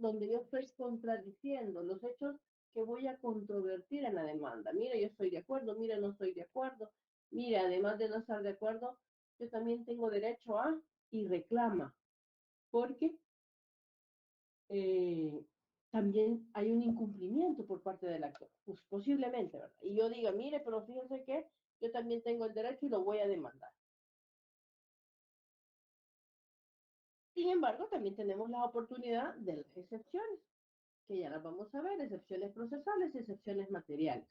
donde yo estoy contradiciendo, los hechos que voy a controvertir en la demanda. Mira, yo estoy de acuerdo, mira, no estoy de acuerdo. Mira, además de no estar de acuerdo, yo también tengo derecho a y reclama, porque eh, también hay un incumplimiento por parte del actor, pues posiblemente, ¿verdad? Y yo diga, mire, pero fíjense que yo también tengo el derecho y lo voy a demandar. Sin embargo, también tenemos la oportunidad de las excepciones, que ya las vamos a ver, excepciones procesales y excepciones materiales,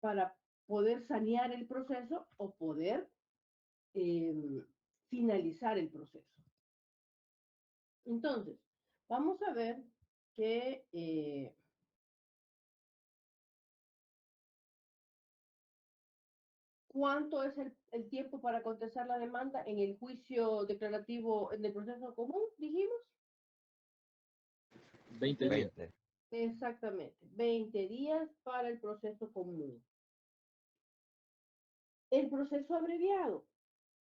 para poder sanear el proceso o poder eh, finalizar el proceso. Entonces, vamos a ver que ¿cuánto es el tiempo para contestar la demanda en el juicio declarativo, en el proceso común, dijimos? 20 días. 20. Exactamente, 20 días para el proceso común. El proceso abreviado,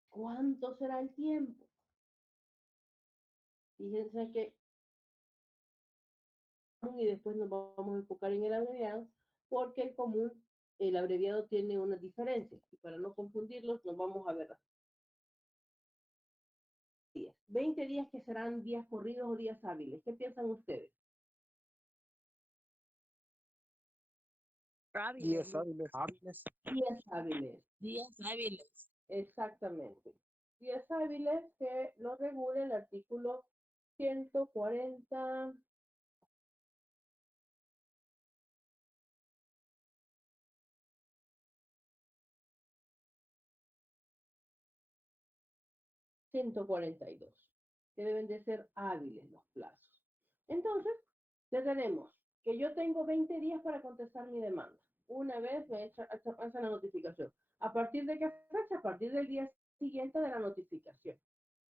¿cuánto será el tiempo? Fíjense que, y después nos vamos a enfocar en el abreviado, porque el común, el abreviado tiene unas diferencias, y para no confundirlos, nos vamos a ver las días. 20 días que serán días corridos o días hábiles. ¿Qué piensan ustedes? Días hábiles. Días hábiles. Días hábiles. Exactamente. Días hábiles que lo regula el artículo 140. 142, que deben de ser hábiles los plazos. Entonces, ya tenemos que yo tengo 20 días para contestar mi demanda. Una vez me hace la notificación. ¿A partir de qué fecha? A partir del día siguiente de la notificación.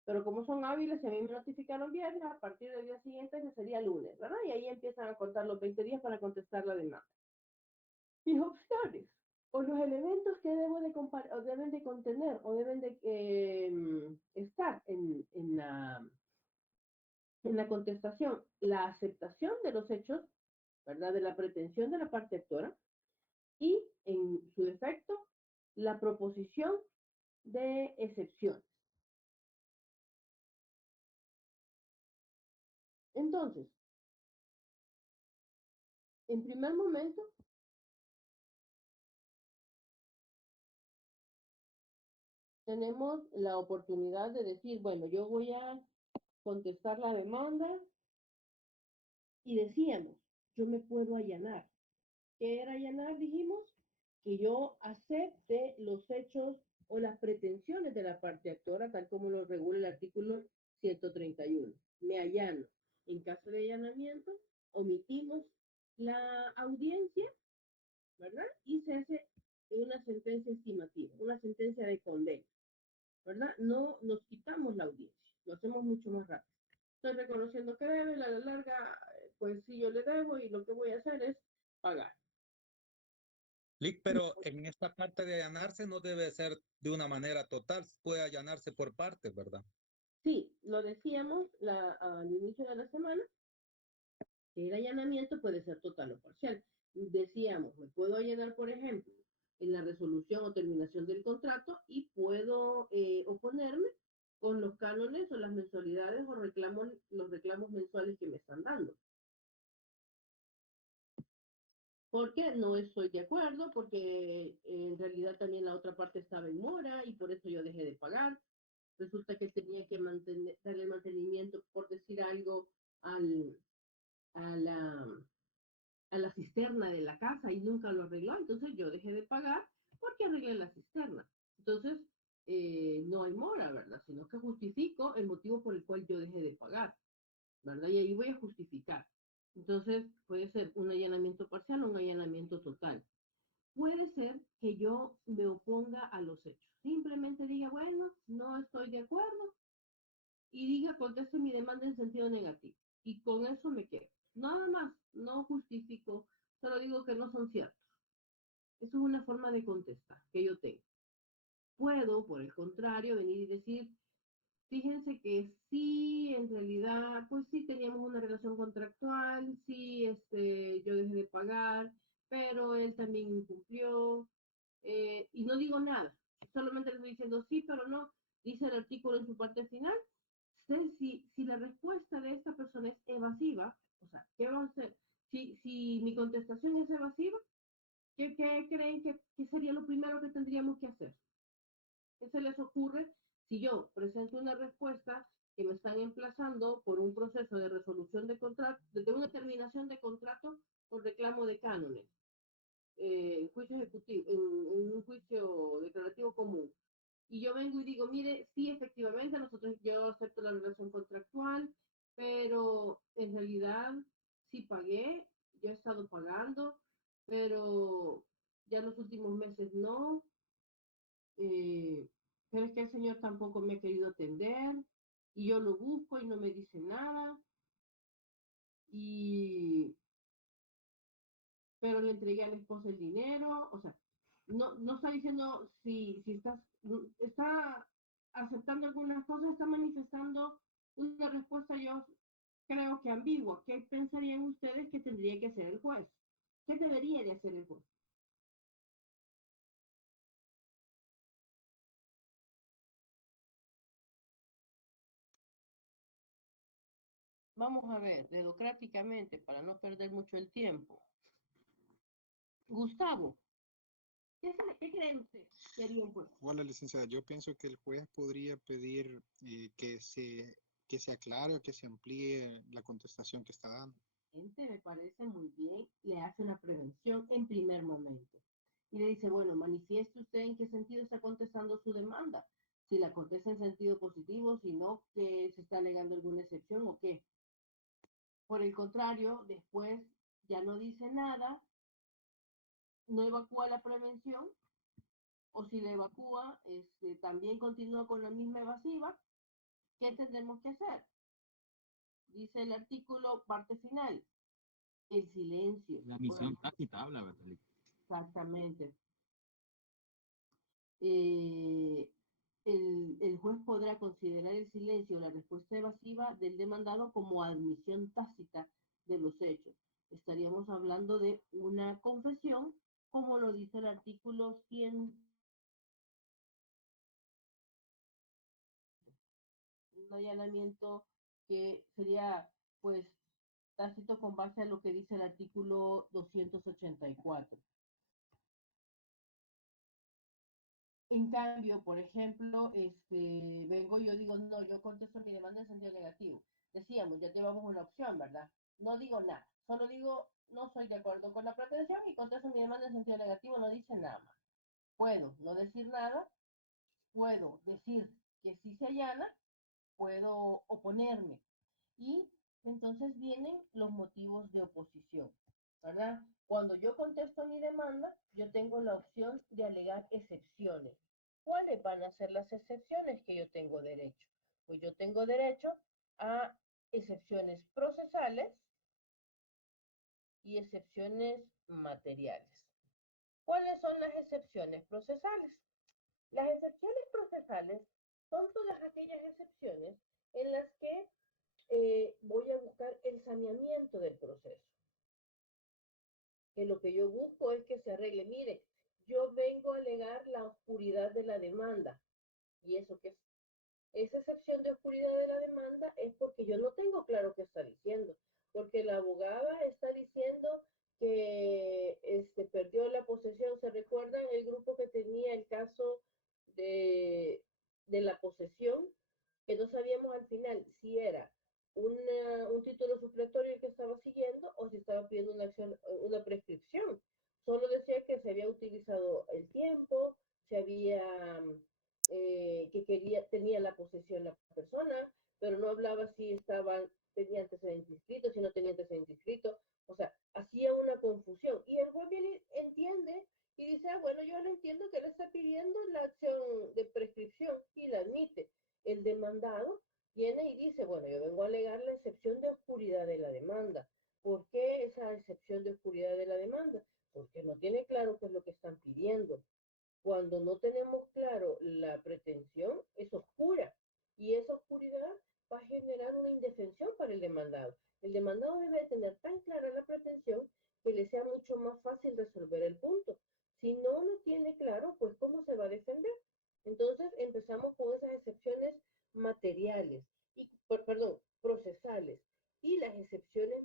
Pero como son hábiles, si a mí me notificaron viernes, a partir del día siguiente, que sería lunes, ¿verdad? Y ahí empiezan a contar los 20 días para contestar la demanda. Y opciones, o los elementos que debo de o deben de contener, o deben de estar en la contestación, la aceptación de los hechos, ¿verdad? De la pretensión de la parte actora, y en su defecto, la proposición de excepciones. Entonces, en primer momento, tenemos la oportunidad de decir, bueno, yo voy a contestar la demanda y decíamos, yo me puedo allanar. ¿Qué era allanar? Dijimos que yo acepte los hechos o las pretensiones de la parte actora, tal como lo regula el artículo 131. Me allano. En caso de allanamiento, omitimos la audiencia, ¿verdad? Y se hace una sentencia estimativa, una sentencia de condena, ¿verdad? No nos quitamos la audiencia, lo hacemos mucho más rápido. Estoy reconociendo que debe, a la larga, pues sí, yo le debo y lo que voy a hacer es pagar. Pero en esta parte de allanarse no debe ser de una manera total, puede allanarse por partes, ¿verdad? Sí, lo decíamos al inicio de la semana, que el allanamiento puede ser total o parcial. Decíamos, me puedo allanar, por ejemplo, en la resolución o terminación del contrato y puedo oponerme con los cánones o las mensualidades o los reclamos mensuales que me están dando. Porque no estoy de acuerdo, porque en realidad también la otra parte estaba en mora y por eso yo dejé de pagar. Resulta que tenía que darle mantenimiento, por decir algo, al, a, la, a la cisterna de la casa y nunca lo arregló. Entonces yo dejé de pagar porque arreglé la cisterna. Entonces no hay mora, ¿verdad? Sino que justifico el motivo por el cual yo dejé de pagar, ¿verdad? Y ahí voy a justificar. Entonces puede ser un allanamiento parcial o un allanamiento total. Puede ser que yo me oponga a los hechos. Simplemente diga, bueno, no estoy de acuerdo, y diga, conteste mi demanda en sentido negativo. Y con eso me quedo. Nada más, no justifico, solo digo que no son ciertos. Eso es una forma de contestar que yo tengo. Puedo, por el contrario, venir y decir, fíjense que sí, en realidad teníamos una relación contractual, sí, yo dejé de pagar, pero él también incumplió, y no digo nada, solamente le estoy diciendo sí, pero no, dice el artículo en su parte final, si la respuesta de esta persona es evasiva, o sea, ¿qué va a hacer? Si mi contestación es evasiva, ¿qué creen que sería lo primero que tendríamos que hacer? ¿Qué se les ocurre si yo presento una respuesta que me están emplazando por un proceso de resolución de contrato, de una terminación de contrato por reclamo de cánones, juicio ejecutivo, en un juicio declarativo común? Y yo vengo y digo, mire, sí, efectivamente, yo acepto la relación contractual, pero en realidad sí pagué, yo he estado pagando, pero ya los últimos meses no, pero es que el señor tampoco me ha querido atender, y yo lo busco y no me dice nada, y, pero le entregué a la esposa el dinero, o sea, no está diciendo si está aceptando algunas cosas, está manifestando una respuesta, yo creo que ambigua. ¿Qué pensarían ustedes que tendría que hacer el juez? ¿Qué debería de hacer el juez? Vamos a ver, democráticamente, para no perder mucho el tiempo. Gustavo, ¿qué creen ustedes que haría un juez? Hola, licenciada. Yo pienso que el juez podría pedir que se aclare o que se amplíe la contestación que está dando. Me parece muy bien, le hace una prevención en primer momento. Y le dice, bueno, manifieste usted en qué sentido está contestando su demanda. Si la contesta en sentido positivo, si no, que se está alegando alguna excepción o qué. Por el contrario, después ya no dice nada, no evacúa la prevención, o si la evacúa, también continúa con la misma evasiva. ¿Qué tendremos que hacer? Dice el artículo, parte final, el silencio. La misión tácita habla, ¿verdad? Exactamente. El juez podrá considerar el silencio o la respuesta evasiva del demandado como admisión tácita de los hechos. Estaríamos hablando de una confesión, como lo dice el artículo 100, un allanamiento que sería, pues, tácito con base a lo que dice el artículo 284. En cambio, por ejemplo, vengo yo digo, no, yo contesto mi demanda en sentido negativo. Decíamos, ya llevamos una opción, ¿verdad? No digo nada, solo digo, no soy de acuerdo con la pretensión y contesto mi demanda en sentido negativo, no dice nada más. Puedo no decir nada, puedo decir que sí se allana, puedo oponerme. Y entonces vienen los motivos de oposición, ¿verdad? Cuando yo contesto mi demanda, yo tengo la opción de alegar excepciones. ¿Cuáles van a ser las excepciones que yo tengo derecho? Pues yo tengo derecho a excepciones procesales y excepciones materiales. ¿Cuáles son las excepciones procesales? Las excepciones procesales son todas aquellas excepciones en las que voy a buscar el saneamiento del proceso. Que lo que yo busco es que se arregle. Mire, yo vengo a alegar la oscuridad de la demanda. ¿Y eso qué es? Esa excepción de oscuridad de la demanda es porque yo no tengo claro qué está diciendo. Porque la abogada está diciendo que perdió la posesión. ¿Se recuerdan el grupo que tenía el caso de la posesión? Que no sabíamos al final si era un título supletorio el que estaba siguiendo o si estaba pidiendo una acción, una prescripción. Solo decía que se había utilizado el tiempo, se había tenía la posesión la persona, pero no hablaba si tenía antecedentes inscritos, si no tenía antecedentes inscritos. O sea, hacía una confusión. Y el juez bien entiende y dice, bueno, yo le entiendo que él está pidiendo la acción de prescripción y la admite. El demandado viene y dice, bueno, yo vengo a alegar la excepción de oscuridad de la demanda. ¿Por qué esa excepción de oscuridad de la demanda? Porque no tiene claro qué es lo que están pidiendo. Cuando no tenemos claro la pretensión, es oscura. Y esa oscuridad va a generar una indefensión para el demandado. El demandado debe tener tan clara la pretensión que le sea mucho más fácil resolver el punto. Si no lo tiene claro, pues ¿cómo se va a defender? Entonces empezamos con esas excepciones materiales, perdón, procesales. Y las excepciones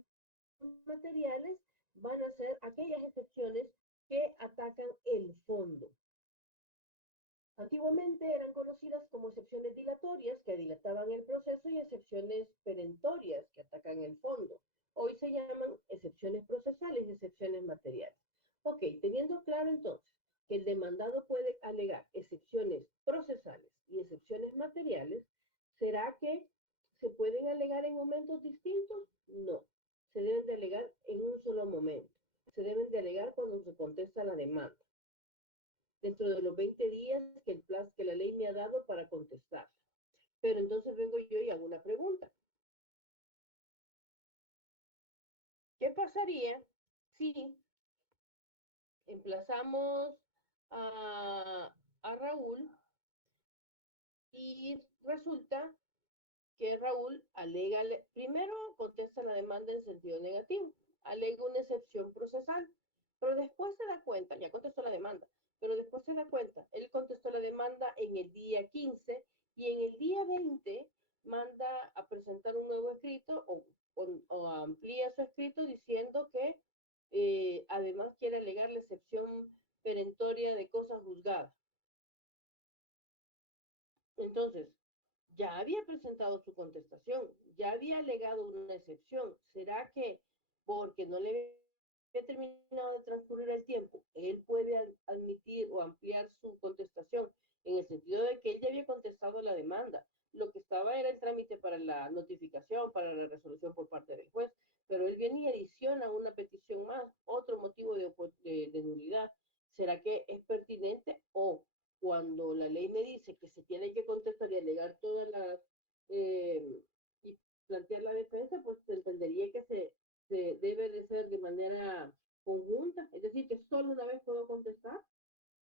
materiales van a ser aquellas excepciones que atacan el fondo. Antiguamente eran conocidas como excepciones dilatorias, que dilataban el proceso, y excepciones perentorias, que atacan el fondo. Hoy se llaman excepciones procesales y excepciones materiales. Ok, teniendo claro entonces que el demandado puede alegar excepciones procesales y excepciones materiales, ¿será que se pueden alegar en momentos distintos? No, se deben de alegar en un solo momento. Se deben de alegar cuando se contesta la demanda, dentro de los 20 días que el plazo que la ley me ha dado para contestar. Pero entonces vengo yo y hago una pregunta. ¿Qué pasaría si emplazamos a Raúl y resulta que Raúl alega, primero contesta la demanda en sentido negativo, alega una excepción procesal, pero después se da cuenta, ya contestó la demanda, pero después se da cuenta, él contestó la demanda en el día 15 y en el día 20 manda a presentar un nuevo escrito o amplía su escrito diciendo que además quiere alegar la excepción perentoria de cosas juzgadas. Entonces, ya había presentado su contestación, ya había alegado una excepción. ¿Será que porque no le había terminado de transcurrir el tiempo, él puede admitir o ampliar su contestación en el sentido de que él ya había contestado la demanda? Lo que estaba era el trámite para la notificación, para la resolución por parte del juez, pero él viene y adiciona una petición más, otro motivo de nulidad. ¿Será que es pertinente o cuando la ley me dice que se tiene que contestar y alegar todas las y plantear la defensa, pues se entendería que se debe de ser de manera conjunta, es decir, que solo una vez puedo contestar?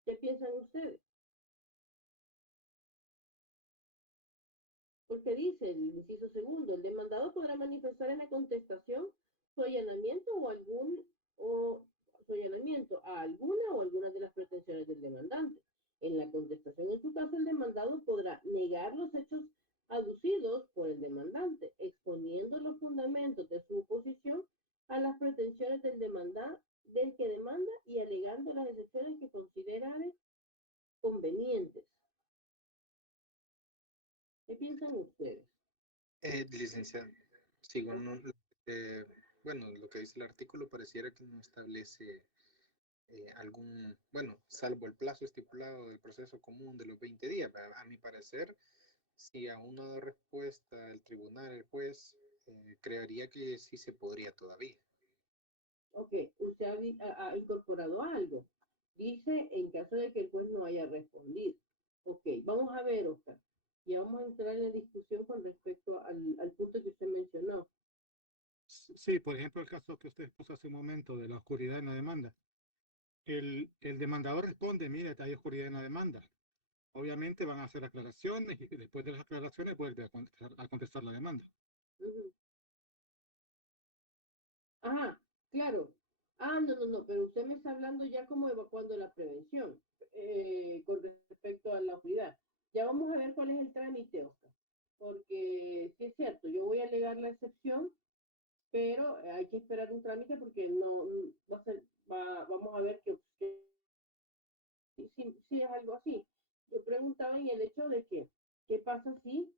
¿Qué piensan ustedes? Porque dice el inciso segundo, el demandado podrá manifestar en la contestación su allanamiento o su allanamiento a alguna o algunas de las pretensiones del demandante. En la contestación, en su caso, el demandado podrá negar los hechos aducidos por el demandante, exponiendo los fundamentos de su oposición a las pretensiones del que demanda y alegando las excepciones que considerare convenientes. ¿Qué piensan ustedes? Licenciado, según bueno, lo que dice el artículo pareciera que no establece bueno, salvo el plazo estipulado del proceso común de los 20 días. A mi parecer, si aún no da respuesta el tribunal, el juez, creería que sí se podría todavía. Ok, usted ha incorporado algo. Dice en caso de que el juez no haya respondido. Ok, vamos a ver, Oscar. Ya vamos a entrar en la discusión con respecto al punto que usted mencionó. Sí, por ejemplo, el caso que usted puso hace un momento de la oscuridad en la demanda. El demandador responde, mire, hay oscuridad en la demanda. Obviamente van a hacer aclaraciones y después de las aclaraciones vuelve a contestar la demanda. Ajá, claro. No, pero usted me está hablando ya como evacuando la prevención con respecto a la oscuridad. Ya vamos a ver cuál es el trámite, Oscar. Porque sí es cierto, yo voy a alegar la excepción, pero hay que esperar un trámite porque no va a ser, vamos a ver que sí es algo así. Yo preguntaba en el hecho de que, ¿qué pasa si,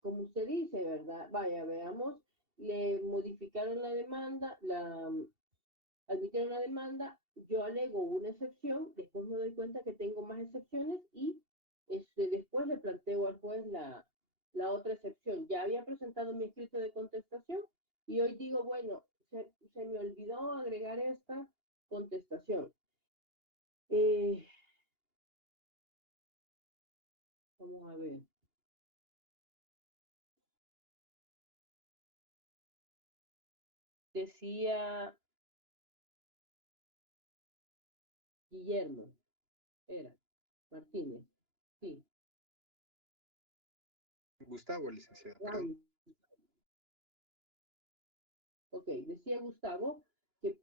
como usted dice, verdad? Vaya, veamos, le modificaron la demanda, admitieron la demanda, yo alego una excepción, después me doy cuenta que tengo más excepciones y después le planteo al juez la otra excepción. Ya había presentado mi escrito de contestación y hoy digo, bueno, se me olvidó agregar esta contestación. Vamos a ver. Decía Guillermo, era Martínez, sí. Gustavo, licenciado, perdón. Raúl. Ok, decía Gustavo que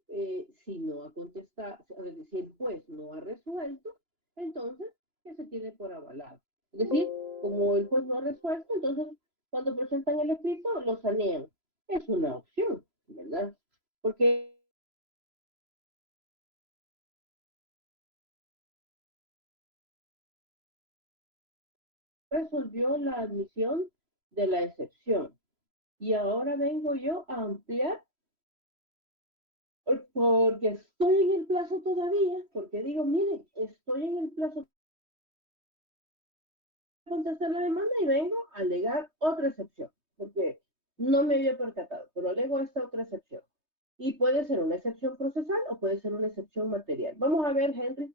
si no ha contestado, a ver, si el juez no ha resuelto, entonces que se tiene por avalado. Es decir, como el juez no ha resuelto, entonces cuando presentan el escrito lo sanean. Es una opción, ¿verdad? Porque resolvió la admisión de la excepción. Y ahora vengo yo a ampliar porque estoy en el plazo todavía, porque digo, mire, estoy en el plazo de contestar la demanda y vengo a alegar otra excepción, porque no me había percatado, pero alego esta otra excepción. Y puede ser una excepción procesal o puede ser una excepción material. Vamos a ver, Henry.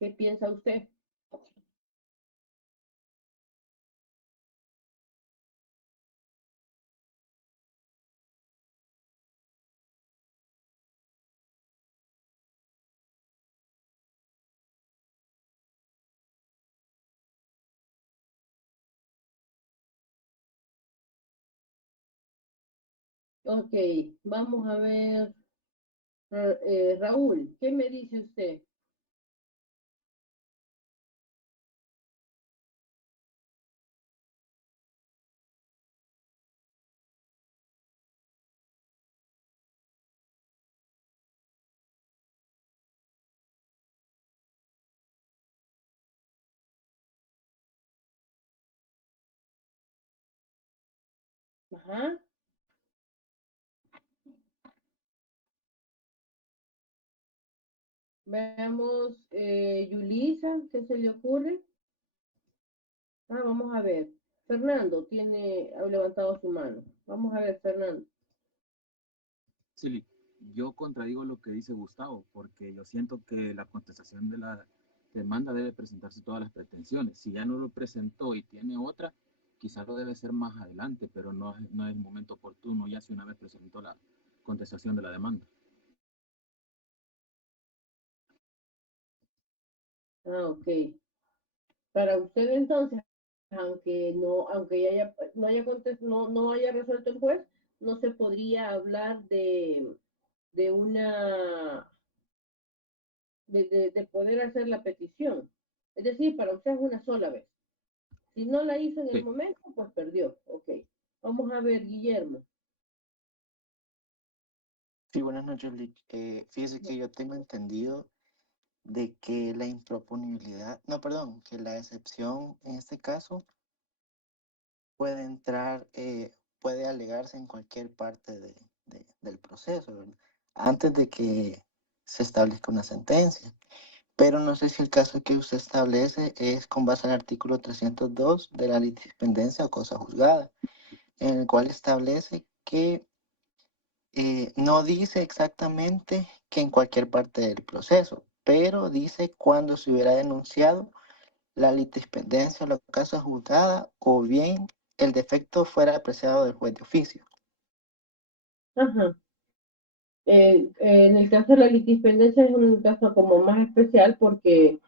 ¿Qué piensa usted? Ok, vamos a ver. Raúl, ¿qué me dice usted? Ajá. Veamos, Yulisa, ¿qué se le ocurre? Vamos a ver. Fernando ha levantado su mano. Vamos a ver, Fernando. Sí, yo contradigo lo que dice Gustavo, porque yo siento que la contestación de la demanda debe presentarse todas las pretensiones. Si ya no lo presentó y tiene otra, quizás lo debe ser más adelante, pero no es el momento oportuno, ya si una vez presentó la contestación de la demanda. Ok. Para usted entonces, aunque no haya resuelto el juez, no se podría hablar de una, de poder hacer la petición. Es decir, para usted es una sola vez. Si no la hizo en el Sí. momento, pues perdió. Ok. Vamos a ver, Guillermo. Sí, buenas noches, Lick. Fíjese que yo tengo entendido de que la improponibilidad, no, perdón, que la excepción en este caso puede entrar, puede alegarse en cualquier parte del proceso, ¿verdad? Antes de que se establezca una sentencia. Pero no sé si el caso que usted establece es con base en el artículo 302 de la litispendiencia o cosa juzgada, en el cual establece que no dice exactamente que en cualquier parte del proceso, pero dice cuando se hubiera denunciado la litispendencia o la causa juzgada o bien el defecto fuera apreciado del juez de oficio. Ajá. En el caso de la litispendencia es un caso como más especial porque,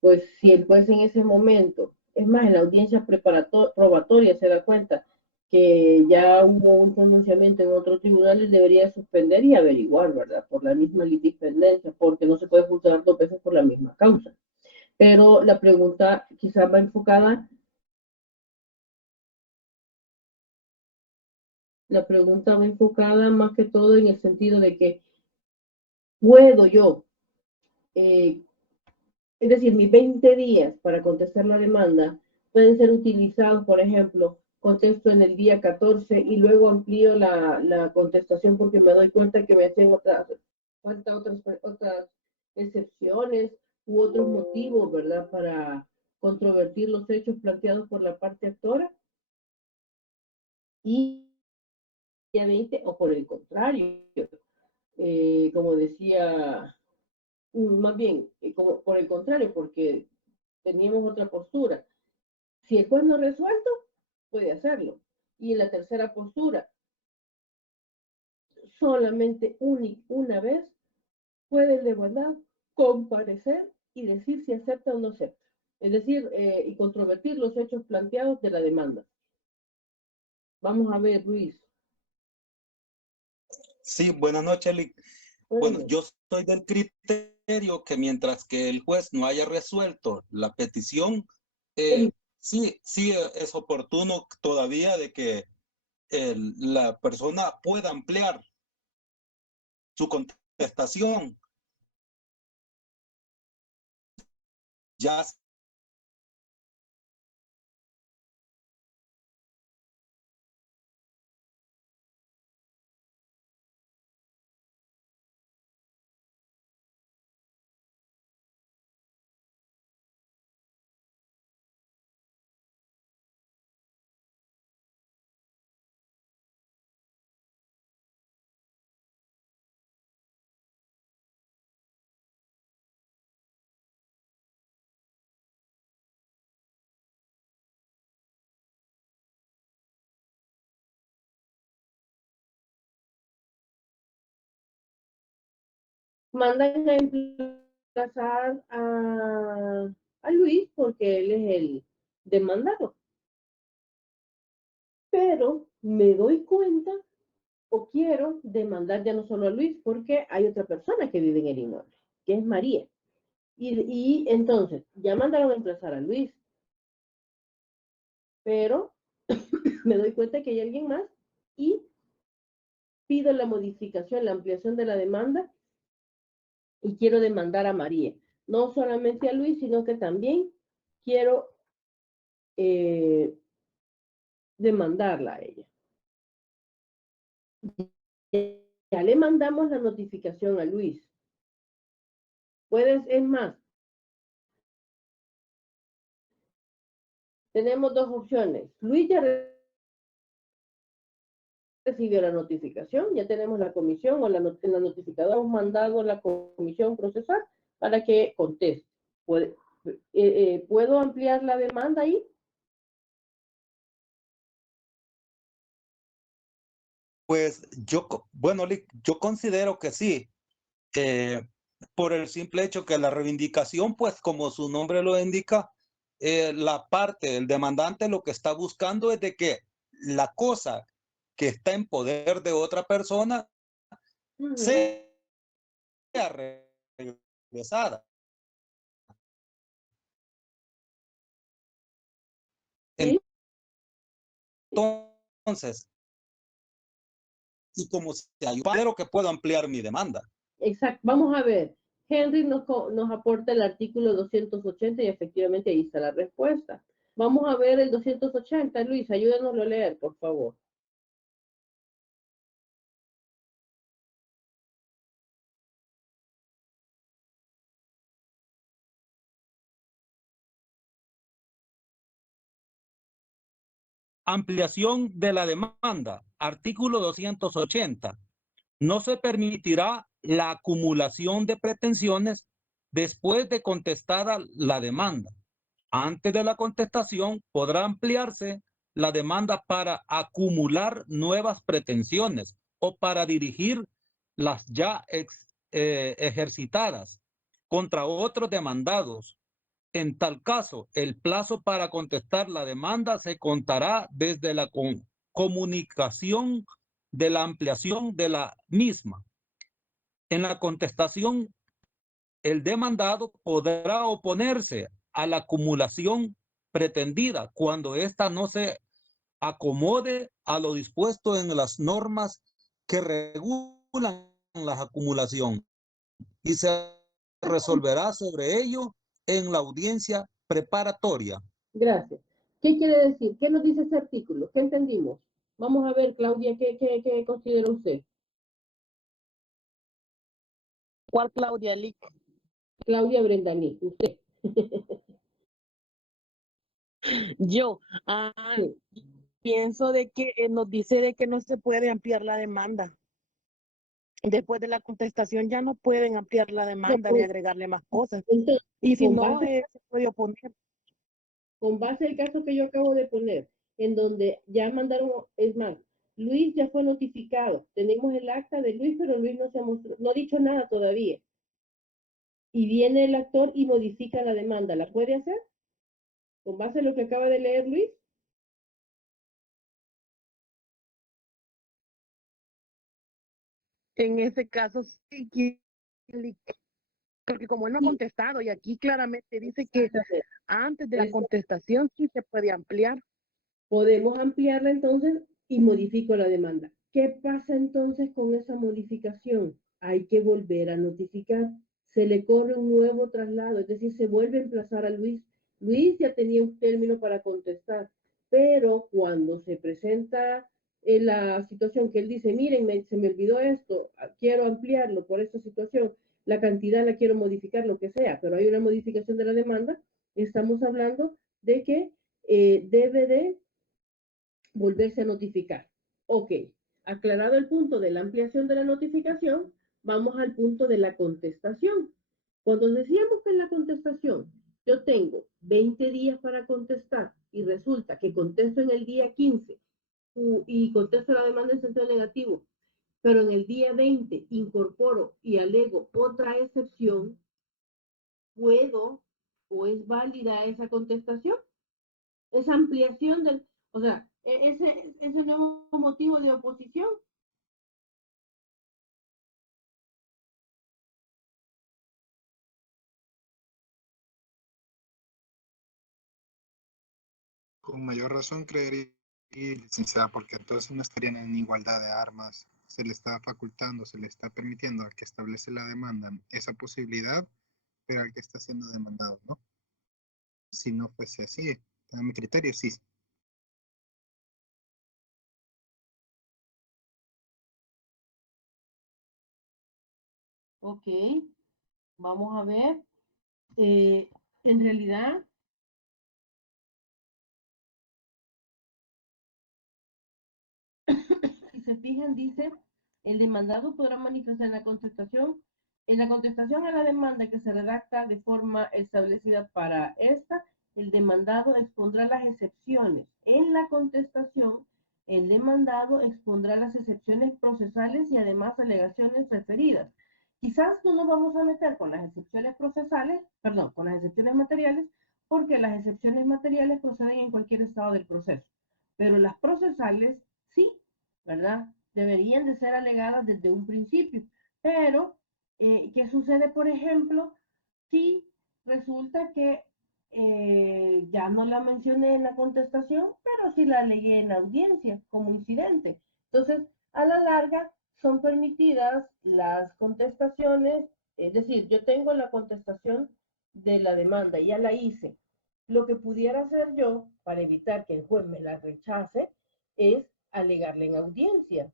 pues, si el juez en ese momento, es más, en la audiencia probatoria se da cuenta que ya hubo un pronunciamiento en otro tribunal, él debería suspender y averiguar, ¿verdad? Por la misma litispendencia, porque no se puede juzgar dos veces por la misma causa. Pero la pregunta quizás va enfocada más que todo en el sentido de que puedo yo, es decir, mis 20 días para contestar la demanda pueden ser utilizados, por ejemplo, contesto en el día 14 y luego amplío la contestación porque me doy cuenta que me hacen otras excepciones u otros motivos, ¿verdad? Para controvertir los hechos planteados por la parte actora. Y 20, o por el contrario, como decía, más bien, como por el contrario, porque teníamos otra postura. Si el juez no ha resuelto, puede hacerlo. Y en la tercera postura, solamente una vez puede el demandado comparecer y decir si acepta o no acepta. Es decir, y controvertir los hechos planteados de la demanda. Vamos a ver, Luis. Sí, buenas noches, Lick. Bueno, Bueno, yo soy del criterio que mientras que el juez no haya resuelto la petición, sí es oportuno todavía de que la persona pueda ampliar su contestación, ya mandan a emplazar a Luis porque él es el demandado. Pero me doy cuenta o quiero demandar ya no solo a Luis porque hay otra persona que vive en el inmueble, que es María. Y entonces, ya mandaron a emplazar a Luis, pero me doy cuenta que hay alguien más y pido la modificación, la ampliación de la demanda y quiero demandar a María. No solamente a Luis, sino que también quiero demandarla a ella. Ya le mandamos la notificación a Luis. Es más, tenemos dos opciones. Luis ya recibió la notificación, ya tenemos la comisión o en la notificadora hemos mandado a la comisión procesal para que conteste. ¿Puedo ampliar la demanda ahí? pues bueno, Lick, yo considero que sí, por el simple hecho que la reivindicación, pues como su nombre lo indica, el demandante lo que está buscando es de que la cosa que está en poder de otra persona sea regresada. ¿Sí? Entonces, y como si hay un que puedo ampliar mi demanda. Exacto. Vamos a ver. Henry nos aporta el artículo 280 y efectivamente ahí está la respuesta. Vamos a ver el 280. Luis, ayúdanos a leer, por favor. Ampliación de la demanda. Artículo 280. No se permitirá la acumulación de pretensiones después de contestada la demanda. Antes de la contestación podrá ampliarse la demanda para acumular nuevas pretensiones o para dirigir las ya ejercitadas contra otros demandados. En tal caso, el plazo para contestar la demanda se contará desde la comunicación de la ampliación de la misma. En la contestación, el demandado podrá oponerse a la acumulación pretendida cuando ésta no se acomode a lo dispuesto en las normas que regulan la acumulación y se resolverá sobre ello en la audiencia preparatoria. Gracias. ¿Qué quiere decir? ¿Qué nos dice ese artículo? ¿Qué entendimos? Vamos a ver, Claudia, ¿qué considera usted? ¿Cuál Claudia Lick? Claudia Brendani, usted. Yo Sí. pienso de que nos dice de que no se puede ampliar la demanda. Después de la contestación ya no pueden ampliar la demanda ni agregarle más cosas. Entonces, Y si con no, base, se puede oponer. con base al caso que yo acabo de poner, en donde ya mandaron, es más, Luis ya fue notificado. Tenemos el acta de Luis, pero Luis no se ha mostrado, no ha dicho nada todavía. Y viene el actor y modifica la demanda. ¿La puede hacer? con base en lo que acaba de leer Luis. En ese caso, sí, porque como él no ha contestado y aquí claramente dice que antes de la contestación sí se puede ampliar. Podemos ampliarla entonces y modifico la demanda. ¿Qué pasa entonces con esa modificación? Hay que volver a notificar. Se le corre un nuevo traslado, es decir, se vuelve a emplazar a Luis. Luis ya tenía un término para contestar, pero cuando se presenta la situación que él dice, miren, se me olvidó esto, quiero ampliarlo por esta situación, la cantidad la quiero modificar, lo que sea, pero hay una modificación de la demanda, estamos hablando de que debe de volverse a notificar. Ok, aclarado el punto de la ampliación de la notificación, vamos al punto de la contestación. Cuando decíamos que en la contestación yo tengo 20 días para contestar y resulta que contesto en el día 15 y contesto la demanda en sentido negativo, pero en el día 20 incorporo y alego otra excepción, ¿puedo o es válida esa contestación? Esa ampliación del, o sea, ese nuevo motivo de oposición. Con mayor razón creería, licenciada, porque entonces no estarían en igualdad de armas. Se le está facultando, se le está permitiendo al que establece la demanda esa posibilidad, pero al que está siendo demandado, ¿no? Si no fuese así, a mi criterio, sí. Ok, vamos a ver. En realidad, si se fijan, dice, el demandado podrá manifestar en la contestación a la demanda que se redacta de forma establecida para esta, el demandado expondrá las excepciones. En la contestación, el demandado expondrá las excepciones procesales y además alegaciones referidas. Quizás no nos vamos a meter con las excepciones procesales, perdón, con las excepciones materiales, porque las excepciones materiales proceden en cualquier estado del proceso, pero las procesales sí, ¿verdad? Deberían de ser alegadas desde un principio. Pero, ¿qué sucede, por ejemplo, si resulta que ya no la mencioné en la contestación, pero sí la alegué en la audiencia como incidente? Entonces, a la larga, son permitidas las contestaciones, es decir, yo tengo la contestación de la demanda, ya la hice. Lo que pudiera hacer yo para evitar que el juez me la rechace es alegarle en audiencia.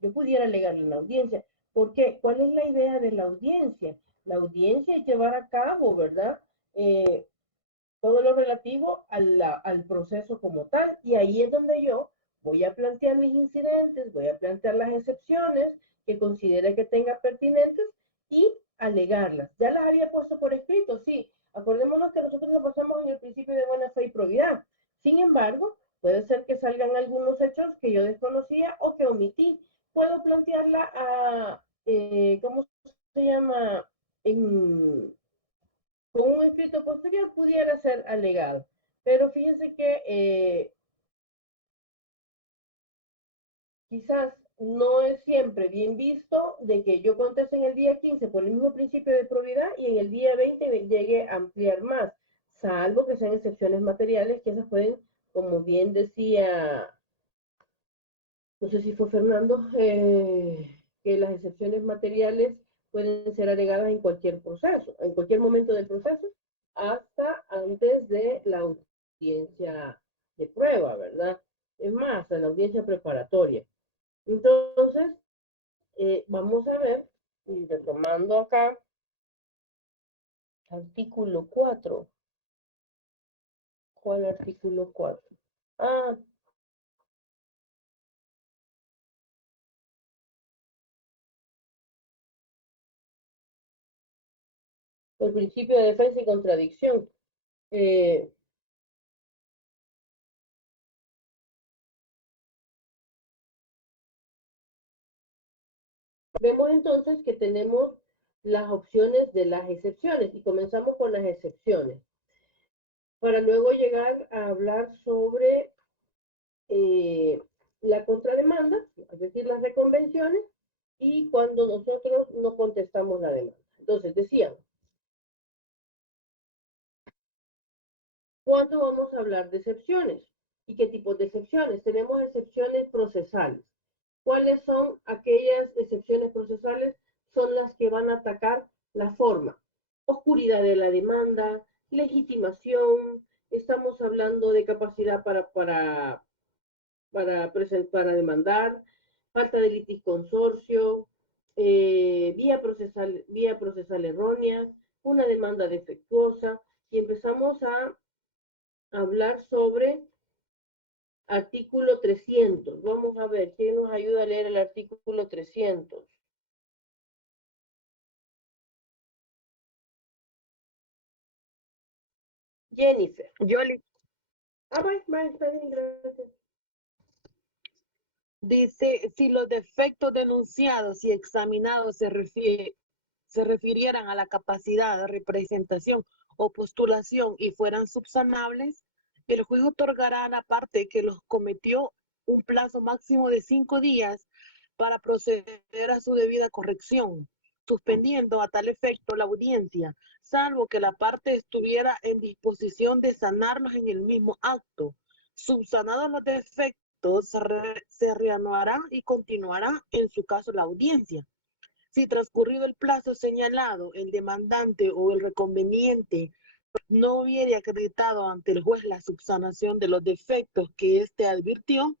Yo pudiera alegarle en audiencia. ¿Por qué? ¿Cuál es la idea de la audiencia? La audiencia es llevar a cabo, ¿verdad? Todo lo relativo al proceso como tal. Y ahí es donde yo voy a plantear mis incidentes, voy a plantear las excepciones que considere que tenga pertinentes y alegarlas. Ya las había puesto por escrito, sí. Acordémonos que nosotros nos basamos en el principio de buena fe y probidad. Sin embargo, puede ser que salgan algunos hechos que yo desconocía o que omití. Puedo plantearla a, ¿cómo se llama? Con un escrito posterior pudiera ser alegado. Pero fíjense que quizás no es siempre bien visto de que yo conteste en el día 15 por el mismo principio de probidad y en el día 20 llegue a ampliar más, salvo que sean excepciones materiales, que esas pueden, como bien decía, no sé si fue Fernando, que las excepciones materiales pueden ser alegadas en cualquier proceso, en cualquier momento del proceso, hasta antes de la audiencia de prueba, ¿verdad? Es más, en la audiencia preparatoria. Entonces, vamos a ver, y retomando acá, artículo 4. ¿Cuál artículo 4? Ah, el principio de defensa y contradicción. Vemos entonces que tenemos las opciones de las excepciones y comenzamos con las excepciones. para luego llegar a hablar sobre la contrademanda, es decir, las reconvenciones, y cuando nosotros no contestamos la demanda. Entonces, decíamos, ¿cuándo vamos a hablar de excepciones? ¿Y qué tipos de excepciones? Tenemos excepciones procesales. ¿Cuáles son aquellas excepciones procesales? Son las que van a atacar la forma. Oscuridad de la demanda, legitimación, estamos hablando de capacidad para demandar, falta de litisconsorcio, vía procesal errónea, una demanda defectuosa, y empezamos a hablar sobre artículo 300. Vamos a ver, ¿quién nos ayuda a leer el artículo 300? Jennifer. Yoli, Está bien, gracias. dice, si los defectos denunciados y examinados se refirieran a la capacidad de representación o postulación y fueran subsanables, el juez otorgará a la parte que los cometió un plazo máximo de 5 días para proceder a su debida corrección, suspendiendo a tal efecto la audiencia, salvo que la parte estuviera en disposición de sanarlos en el mismo acto. Subsanados los defectos, se reanudará y continuará en su caso la audiencia. Si transcurrido el plazo señalado, el demandante o el reconveniente no hubiere acreditado ante el juez la subsanación de los defectos que éste advirtió,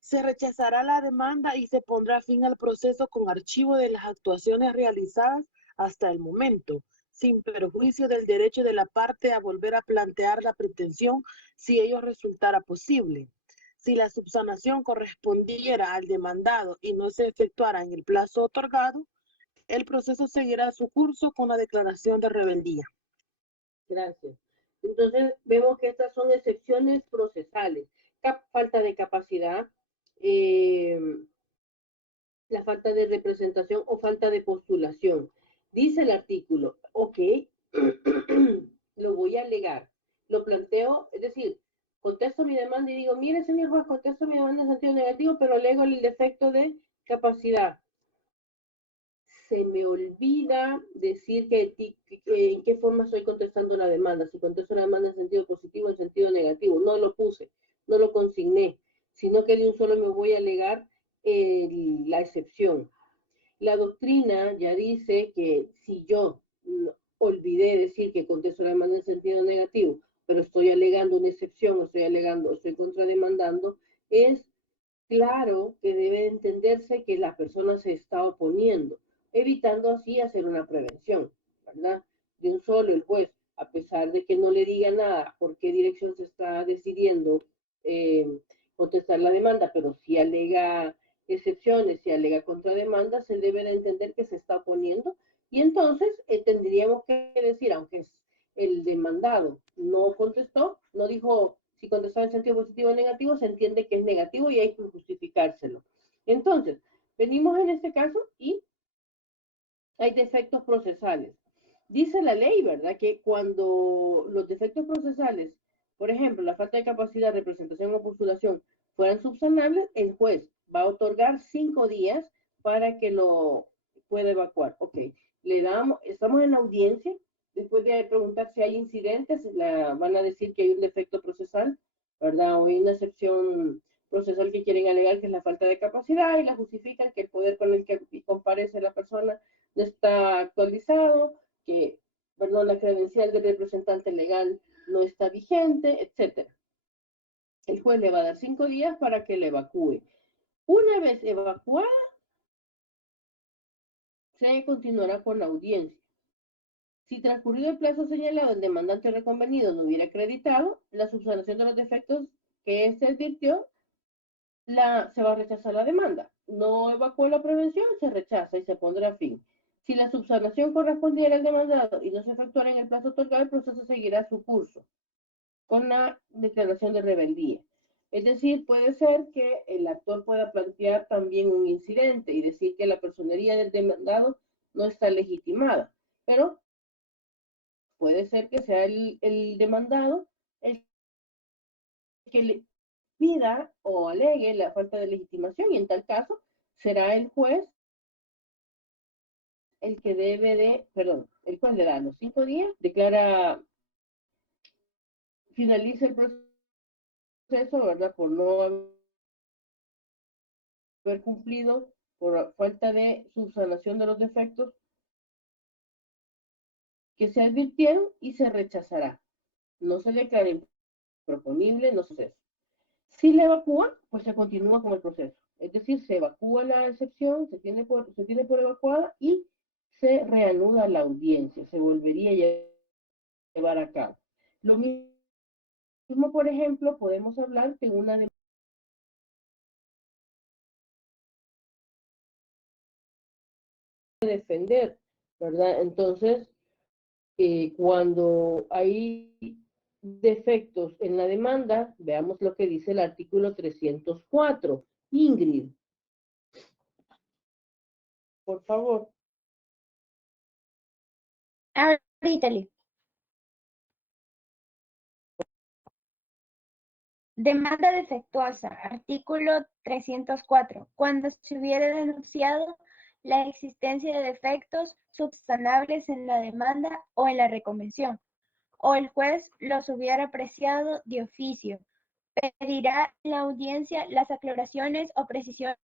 se rechazará la demanda y se pondrá fin al proceso con archivo de las actuaciones realizadas hasta el momento, sin perjuicio del derecho de la parte a volver a plantear la pretensión si ello resultara posible. Si la subsanación correspondiera al demandado y no se efectuara en el plazo otorgado, el proceso seguirá su curso con la declaración de rebeldía. Gracias. Entonces, vemos que estas son excepciones procesales. Falta de capacidad, la falta de representación o falta de postulación. Dice el artículo, ok, lo voy a alegar, lo planteo, es decir, contesto mi demanda y digo, mire, señor juez, contesto mi demanda en sentido negativo, pero alego el defecto de capacidad. Se me olvida decir en qué forma estoy contestando la demanda, si contesto la demanda en sentido positivo o en sentido negativo. No lo puse, no lo consigné, sino que de un solo me voy a alegar la excepción. La doctrina ya dice que si yo olvidé decir que contesto la demanda en sentido negativo, pero estoy alegando una excepción, estoy contrademandando, es claro que debe entenderse que la persona se está oponiendo, evitando así hacer una prevención, ¿verdad? De un solo el juez, a pesar de que no le diga nada por qué dirección se está decidiendo contestar la demanda, pero si alega excepciones, si alega contrademanda, se debe de entender que se está oponiendo y entonces tendríamos que decir, aunque el demandado no contestó, no dijo si contestaba en sentido positivo o negativo, se entiende que es negativo y hay que justificárselo. Entonces, venimos en este caso y hay defectos procesales. Dice la ley, ¿verdad? Que cuando los defectos procesales, por ejemplo, la falta de capacidad, representación o postulación, fueran subsanables, el juez va a otorgar 5 días para que lo pueda evacuar. Ok, le damos, estamos en audiencia, después de preguntar si hay incidentes, van a decir que hay un defecto procesal, ¿verdad? O hay una excepción procesal que quieren alegar, que es la falta de capacidad, y la justifican que el poder con el que comparece la persona no está actualizado, que, perdón, la credencial del representante legal no está vigente, etc. El juez le va a dar 5 días para que le evacúe. Una vez evacuada, se continuará con la audiencia. Si transcurrido el plazo señalado, el demandante reconvenido no hubiera acreditado la subsanación de los defectos que éste advirtió, se va a rechazar la demanda. No evacuó la prevención, se rechaza y se pondrá fin. Si la subsanación correspondiera al demandado y no se efectuara en el plazo otorgado, el proceso seguirá su curso con la declaración de rebeldía. Es decir, puede ser que el actor pueda plantear también un incidente y decir que la personería del demandado no está legitimada, pero puede ser que sea el demandado el que le pida o alegue la falta de legitimación y en tal caso será el juez el que debe de, perdón, el juez le da los 5 días, declara, finaliza el proceso, ¿verdad? Por no haber cumplido, por falta de subsanación de los defectos que se advirtieron y se rechazará. No se declara improponible, no se hace. Si le evacúa, pues se continúa con el proceso. Es decir, se evacúa la excepción, se tiene por evacuada y se reanuda la audiencia, se volvería a llevar a cabo. Lo mismo, por ejemplo, podemos hablar de una de defender, ¿verdad? Entonces, cuando hay defectos en la demanda, veamos lo que dice el artículo 304. Ingrid, por favor. Ahorita, Lee. Demanda defectuosa, artículo 304. Cuando se hubiera denunciado la existencia de defectos subsanables en la demanda o en la reconvención, o el juez los hubiera apreciado de oficio, pedirá en la audiencia las aclaraciones o precisiones.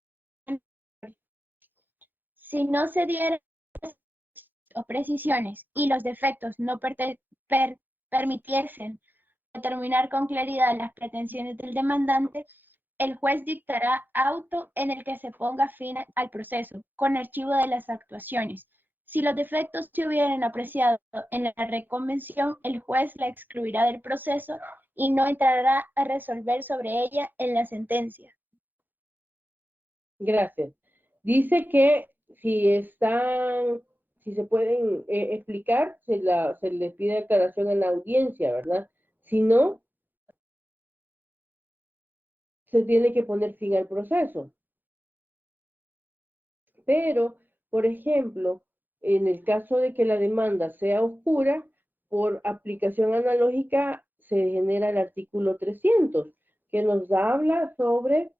Si no se dieran o precisiones y los defectos no permitiesen determinar con claridad las pretensiones del demandante, el juez dictará auto en el que se ponga fin al proceso, con archivo de las actuaciones. Si los defectos se hubieran apreciado en la reconvención, el juez la excluirá del proceso y no entrará a resolver sobre ella en la sentencia. Gracias. Dice que si se pueden explicar, se les pide aclaración en la audiencia, ¿verdad? Si no, se tiene que poner fin al proceso. Pero, por ejemplo, en el caso de que la demanda sea oscura, por aplicación analógica se genera el artículo 300, que nos habla sobre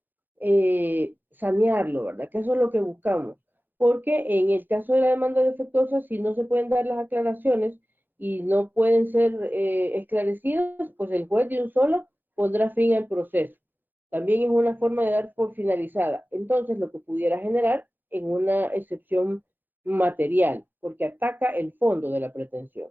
sanearlo, ¿verdad? Que eso es lo que buscamos. Porque en el caso de la demanda defectuosa, si no se pueden dar las aclaraciones y no pueden ser esclarecidos, pues el juez de un solo pondrá fin al proceso. También es una forma de dar por finalizada. Entonces, lo que pudiera generar en una excepción material, porque ataca el fondo de la pretensión.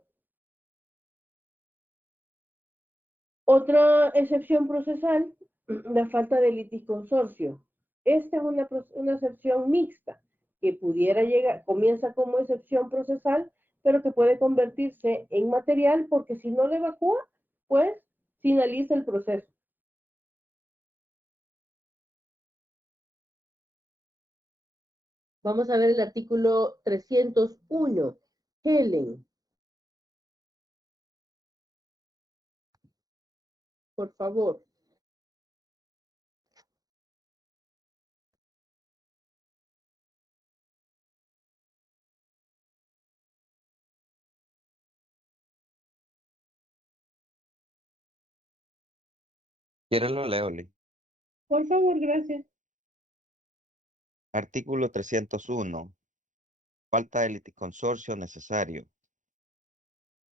Otra excepción procesal, la falta de litis consorcio. Esta es una excepción mixta que pudiera llegar, comienza como excepción procesal, pero que puede convertirse en material porque si no le evacúa, pues finaliza el proceso. Vamos a ver el artículo 301. Helen. Por favor. ¿Quieres lo leo, Lee? Por favor, gracias. Artículo 301. Falta de litisconsorcio necesario.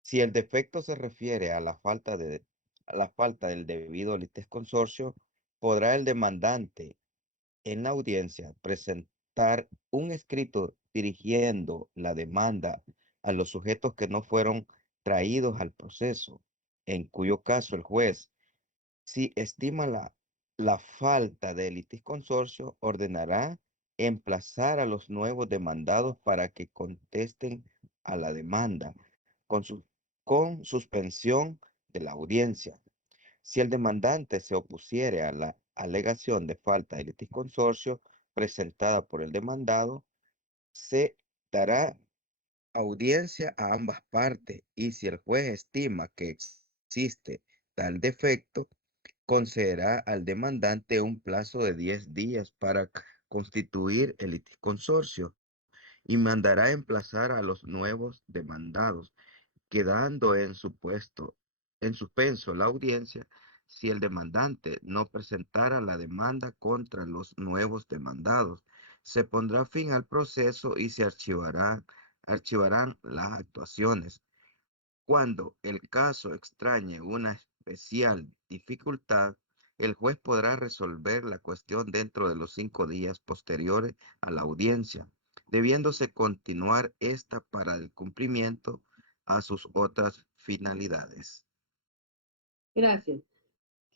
Si el defecto se refiere a la falta del debido litisconsorcio, podrá el demandante en la audiencia presentar un escrito dirigiendo la demanda a los sujetos que no fueron traídos al proceso, en cuyo caso el juez, si estima la falta de litisconsorcio, ordenará emplazar a los nuevos demandados para que contesten a la demanda con suspensión de la audiencia. Si el demandante se opusiere a la alegación de falta de litisconsorcio presentada por el demandado, se dará audiencia a ambas partes y si el juez estima que existe tal defecto, concederá al demandante un plazo de 10 días para constituir el litisconsorcio y mandará emplazar a los nuevos demandados quedando en suspenso la audiencia si el demandante no presentara la demanda contra los nuevos demandados. Se pondrá fin al proceso y se archivarán las actuaciones. Cuando el caso extrañe una especial dificultad, el juez podrá resolver la cuestión dentro de los 5 días posteriores a la audiencia, debiéndose continuar esta para el cumplimiento a sus otras finalidades. Gracias.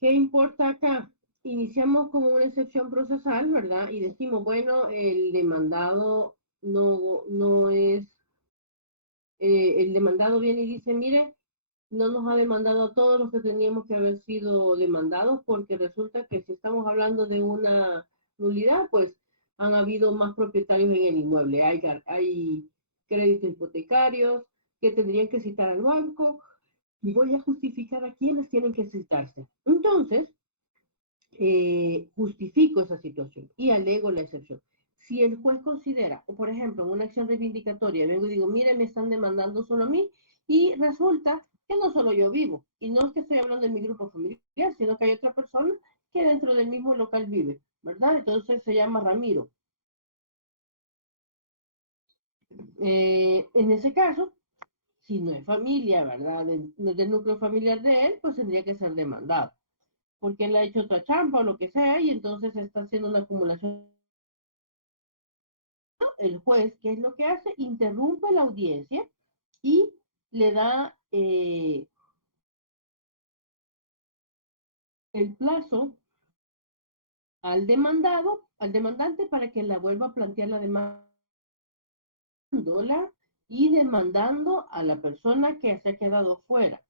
¿Qué importa acá? Iniciamos con una excepción procesal, ¿verdad? Y decimos, bueno, el demandado no es, el demandado viene y dice, mire, no nos ha demandado a todos los que teníamos que haber sido demandados, porque resulta que si estamos hablando de una nulidad, pues han habido más propietarios en el inmueble. Hay créditos hipotecarios que tendrían que citar al banco, y voy a justificar a quienes tienen que citarse. Entonces, justifico esa situación y alego la excepción. Si el juez considera, o por ejemplo, en una acción reivindicatoria, vengo y digo, mire, me están demandando solo a mí, y resulta que no solo yo vivo, y no es que estoy hablando de mi grupo familiar, sino que hay otra persona que dentro del mismo local vive, ¿verdad? Entonces se llama Ramiro. En ese caso, si no es familia, ¿verdad? Del núcleo familiar de él, pues tendría que ser demandado, porque él ha hecho otra trampa o lo que sea, y entonces está haciendo una acumulación. El juez, ¿qué es lo que hace? Interrumpe la audiencia y le da el plazo al demandante para que la vuelva a plantear la demanda y demandando a la persona que se ha quedado fuera,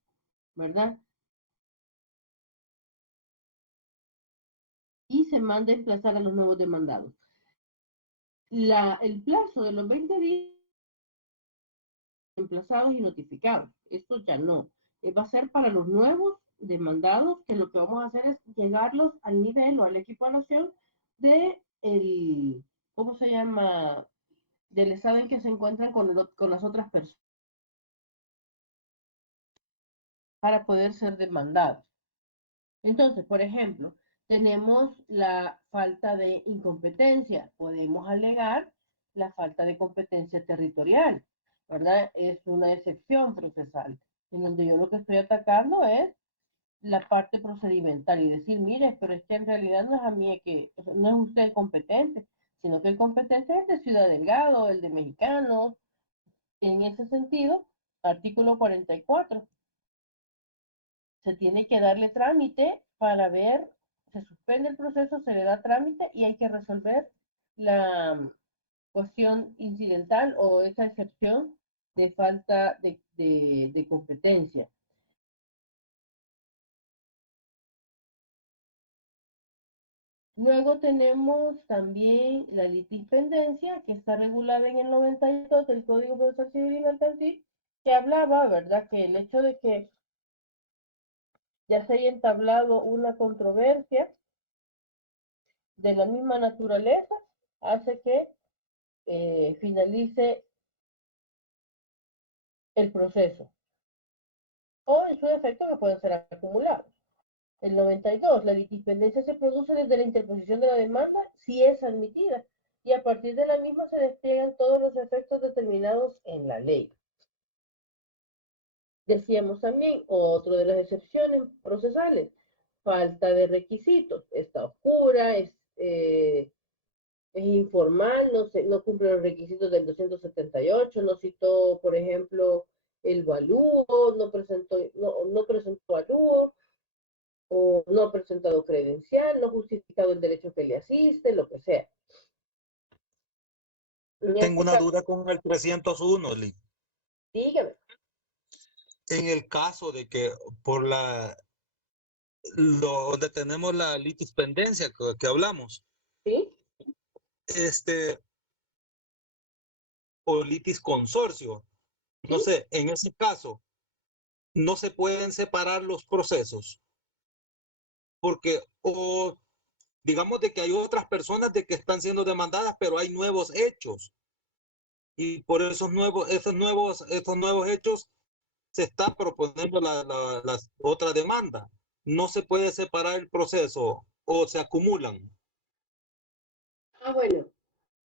¿verdad? Y se manda a emplazar a los nuevos demandados. El plazo de los 20 días emplazados y notificados. Esto ya no. Va a ser para los nuevos demandados, que lo que vamos a hacer es llegarlos al nivel o a la equiparación de el, ¿cómo se llama? Del estado en que se encuentran con las otras personas para poder ser demandados. Entonces, por ejemplo, tenemos la falta de incompetencia. Podemos alegar la falta de competencia territorial, ¿verdad? Es una excepción procesal, en donde yo lo que estoy atacando es la parte procedimental y decir, mire, pero es que en realidad no es a mí que, no es usted el competente, sino que el competente es el de Ciudad Delgado, el de Mexicanos. En ese sentido, artículo 44. Se tiene que darle trámite para ver, se suspende el proceso, se le da trámite y hay que resolver la cuestión incidental o esa excepción de falta de competencia. Luego tenemos también la litispendencia, que está regulada en el 92 del Código Procesal Civil y Mercantil, que hablaba, ¿verdad?, que el hecho de que ya se haya entablado una controversia de la misma naturaleza hace que finalice el proceso, o en su defecto que pueden ser acumulados. El 92, la litispendencia se produce desde la interposición de la demanda si es admitida, y a partir de la misma se despliegan todos los efectos determinados en la ley. Decíamos también, otro de las excepciones procesales, falta de requisitos, está oscura, es informal, no cumple los requisitos del 278, no citó, por ejemplo, el valúo, no presentó valúo, o no ha presentado credencial, no ha justificado el derecho que le asiste, lo que sea. Tengo una duda con el 301, Liz. Dígame. En el caso de que por donde tenemos la litispendencia que hablamos, ¿sí? O litis consorcio, no ¿sí? sé, en ese caso, no se pueden separar los procesos, porque, o digamos de que hay otras personas de que están siendo demandadas, pero hay nuevos hechos, y por esos nuevos hechos se está proponiendo la otra demanda. No se puede separar el proceso o se acumulan. Ah, bueno,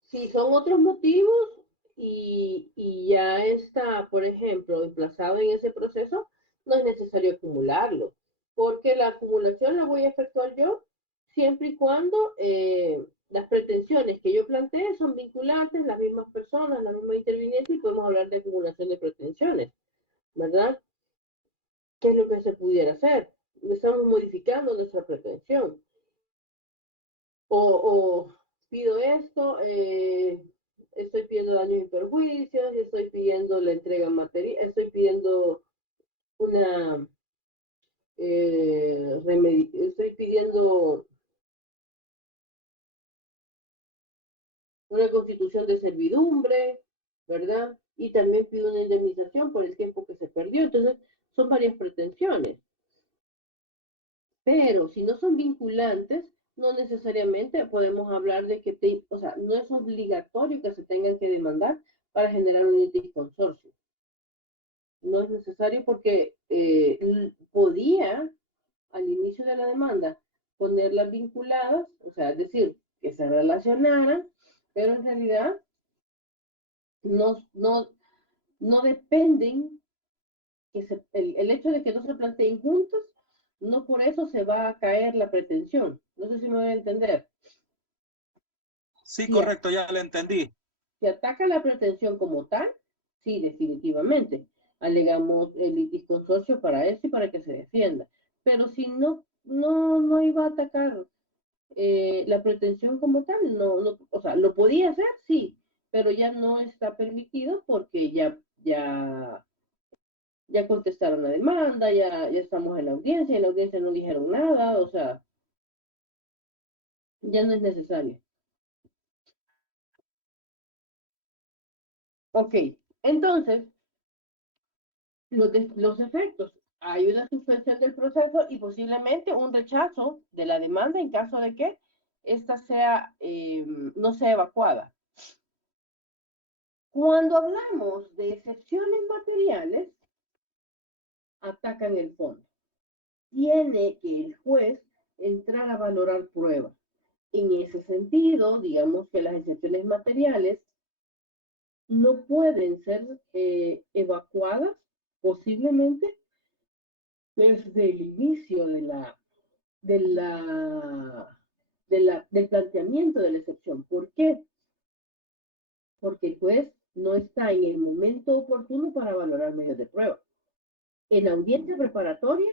si son otros motivos y ya está, por ejemplo, emplazado en ese proceso, no es necesario acumularlo, porque la acumulación la voy a efectuar yo siempre y cuando las pretensiones que yo planteé son vinculantes, las mismas personas, las mismas intervinientes, y podemos hablar de acumulación de pretensiones, ¿verdad? ¿Qué es lo que se pudiera hacer? Estamos modificando nuestra pretensión. O pido esto, estoy pidiendo daños y perjuicios, estoy pidiendo la entrega material, estoy pidiendo una estoy pidiendo una constitución de servidumbre, ¿verdad? Y también pido una indemnización por el tiempo que se perdió. Entonces, son varias pretensiones. Pero si no son vinculantes, no necesariamente podemos hablar de que, o sea, no es obligatorio que se tengan que demandar para generar un litisconsorcio. No es necesario porque podía, al inicio de la demanda, ponerlas vinculadas, o sea, es decir, que se relacionaran, pero en realidad no dependen, el hecho de que no se planteen juntos, no por eso se va a caer la pretensión. No sé si me voy a entender. Sí, Si, correcto, ya le entendí. si ataca la pretensión como tal, sí, definitivamente. Alegamos el litisconsorcio para eso y para que se defienda. Pero si no iba a atacar la pretensión como tal, no, o sea, lo podía hacer, sí, pero ya no está permitido porque ya contestaron la demanda, ya estamos en la audiencia no dijeron nada, o sea, ya no es necesario. Ok, entonces, los efectos. Hay una suspensión del proceso y posiblemente un rechazo de la demanda en caso de que ésta sea, no sea evacuada. Cuando hablamos de excepciones materiales, atacan el fondo. Tiene que el juez entrar a valorar pruebas. En ese sentido, digamos que las excepciones materiales no pueden ser evacuadas posiblemente desde el inicio del planteamiento de la excepción. ¿Por qué? Porque el juez no está en el momento oportuno para valorar medios de prueba. En la audiencia preparatoria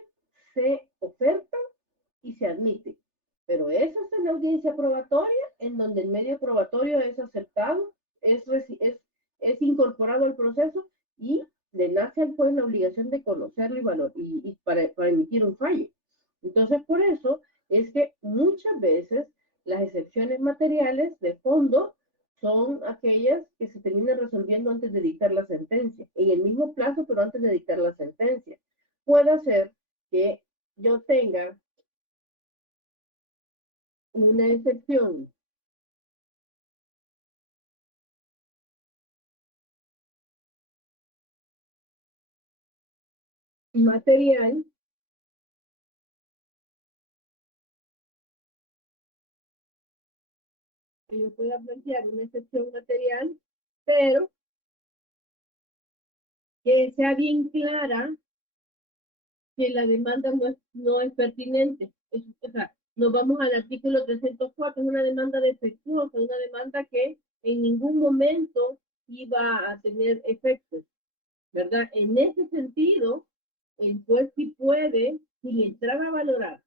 se oferta y se admite, pero es hasta la audiencia probatoria en donde el medio probatorio es aceptado, es incorporado al proceso y le nace al juez la obligación de conocerlo y para emitir un fallo. Entonces, por eso es que muchas veces las excepciones materiales de fondo son aquellas que se terminan resolviendo antes de dictar la sentencia, en el mismo plazo, pero antes de dictar la sentencia. Puede ser que yo tenga una excepción material que yo pueda plantear una excepción material, pero que sea bien clara que la demanda no es pertinente. O sea, nos vamos al artículo 304, es una demanda defectuosa, una demanda que en ningún momento iba a tener efectos, ¿verdad? En ese sentido, el juez sí puede, sin entrar a valorar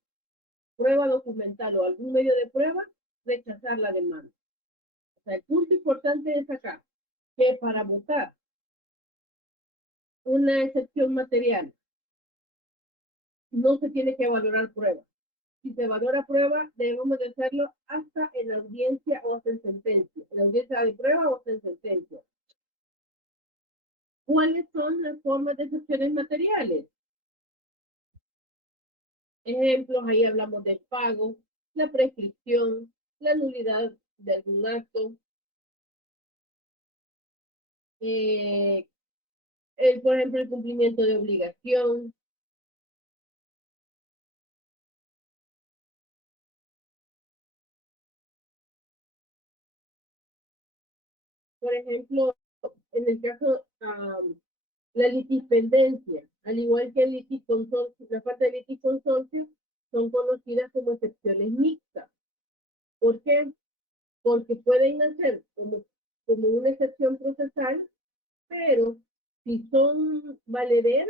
prueba documental o algún medio de prueba, rechazar la demanda. O sea, el punto importante es acá, que para votar una excepción material no se tiene que valorar prueba. Si se valora prueba, debemos de hacerlo hasta en la audiencia o hasta en sentencia. En la audiencia de prueba o hasta en sentencia. ¿Cuáles son las formas de excepciones materiales? Ejemplos, ahí hablamos del pago, la prescripción, la nulidad de algún acto, por ejemplo, el cumplimiento de obligación. Por ejemplo, en el caso, la litispendencia, al igual que el litisconsorcio, la falta de litisconsorcio, son conocidas como excepciones mixtas. ¿Por qué? Porque pueden nacer como una excepción procesal, pero si son valederas,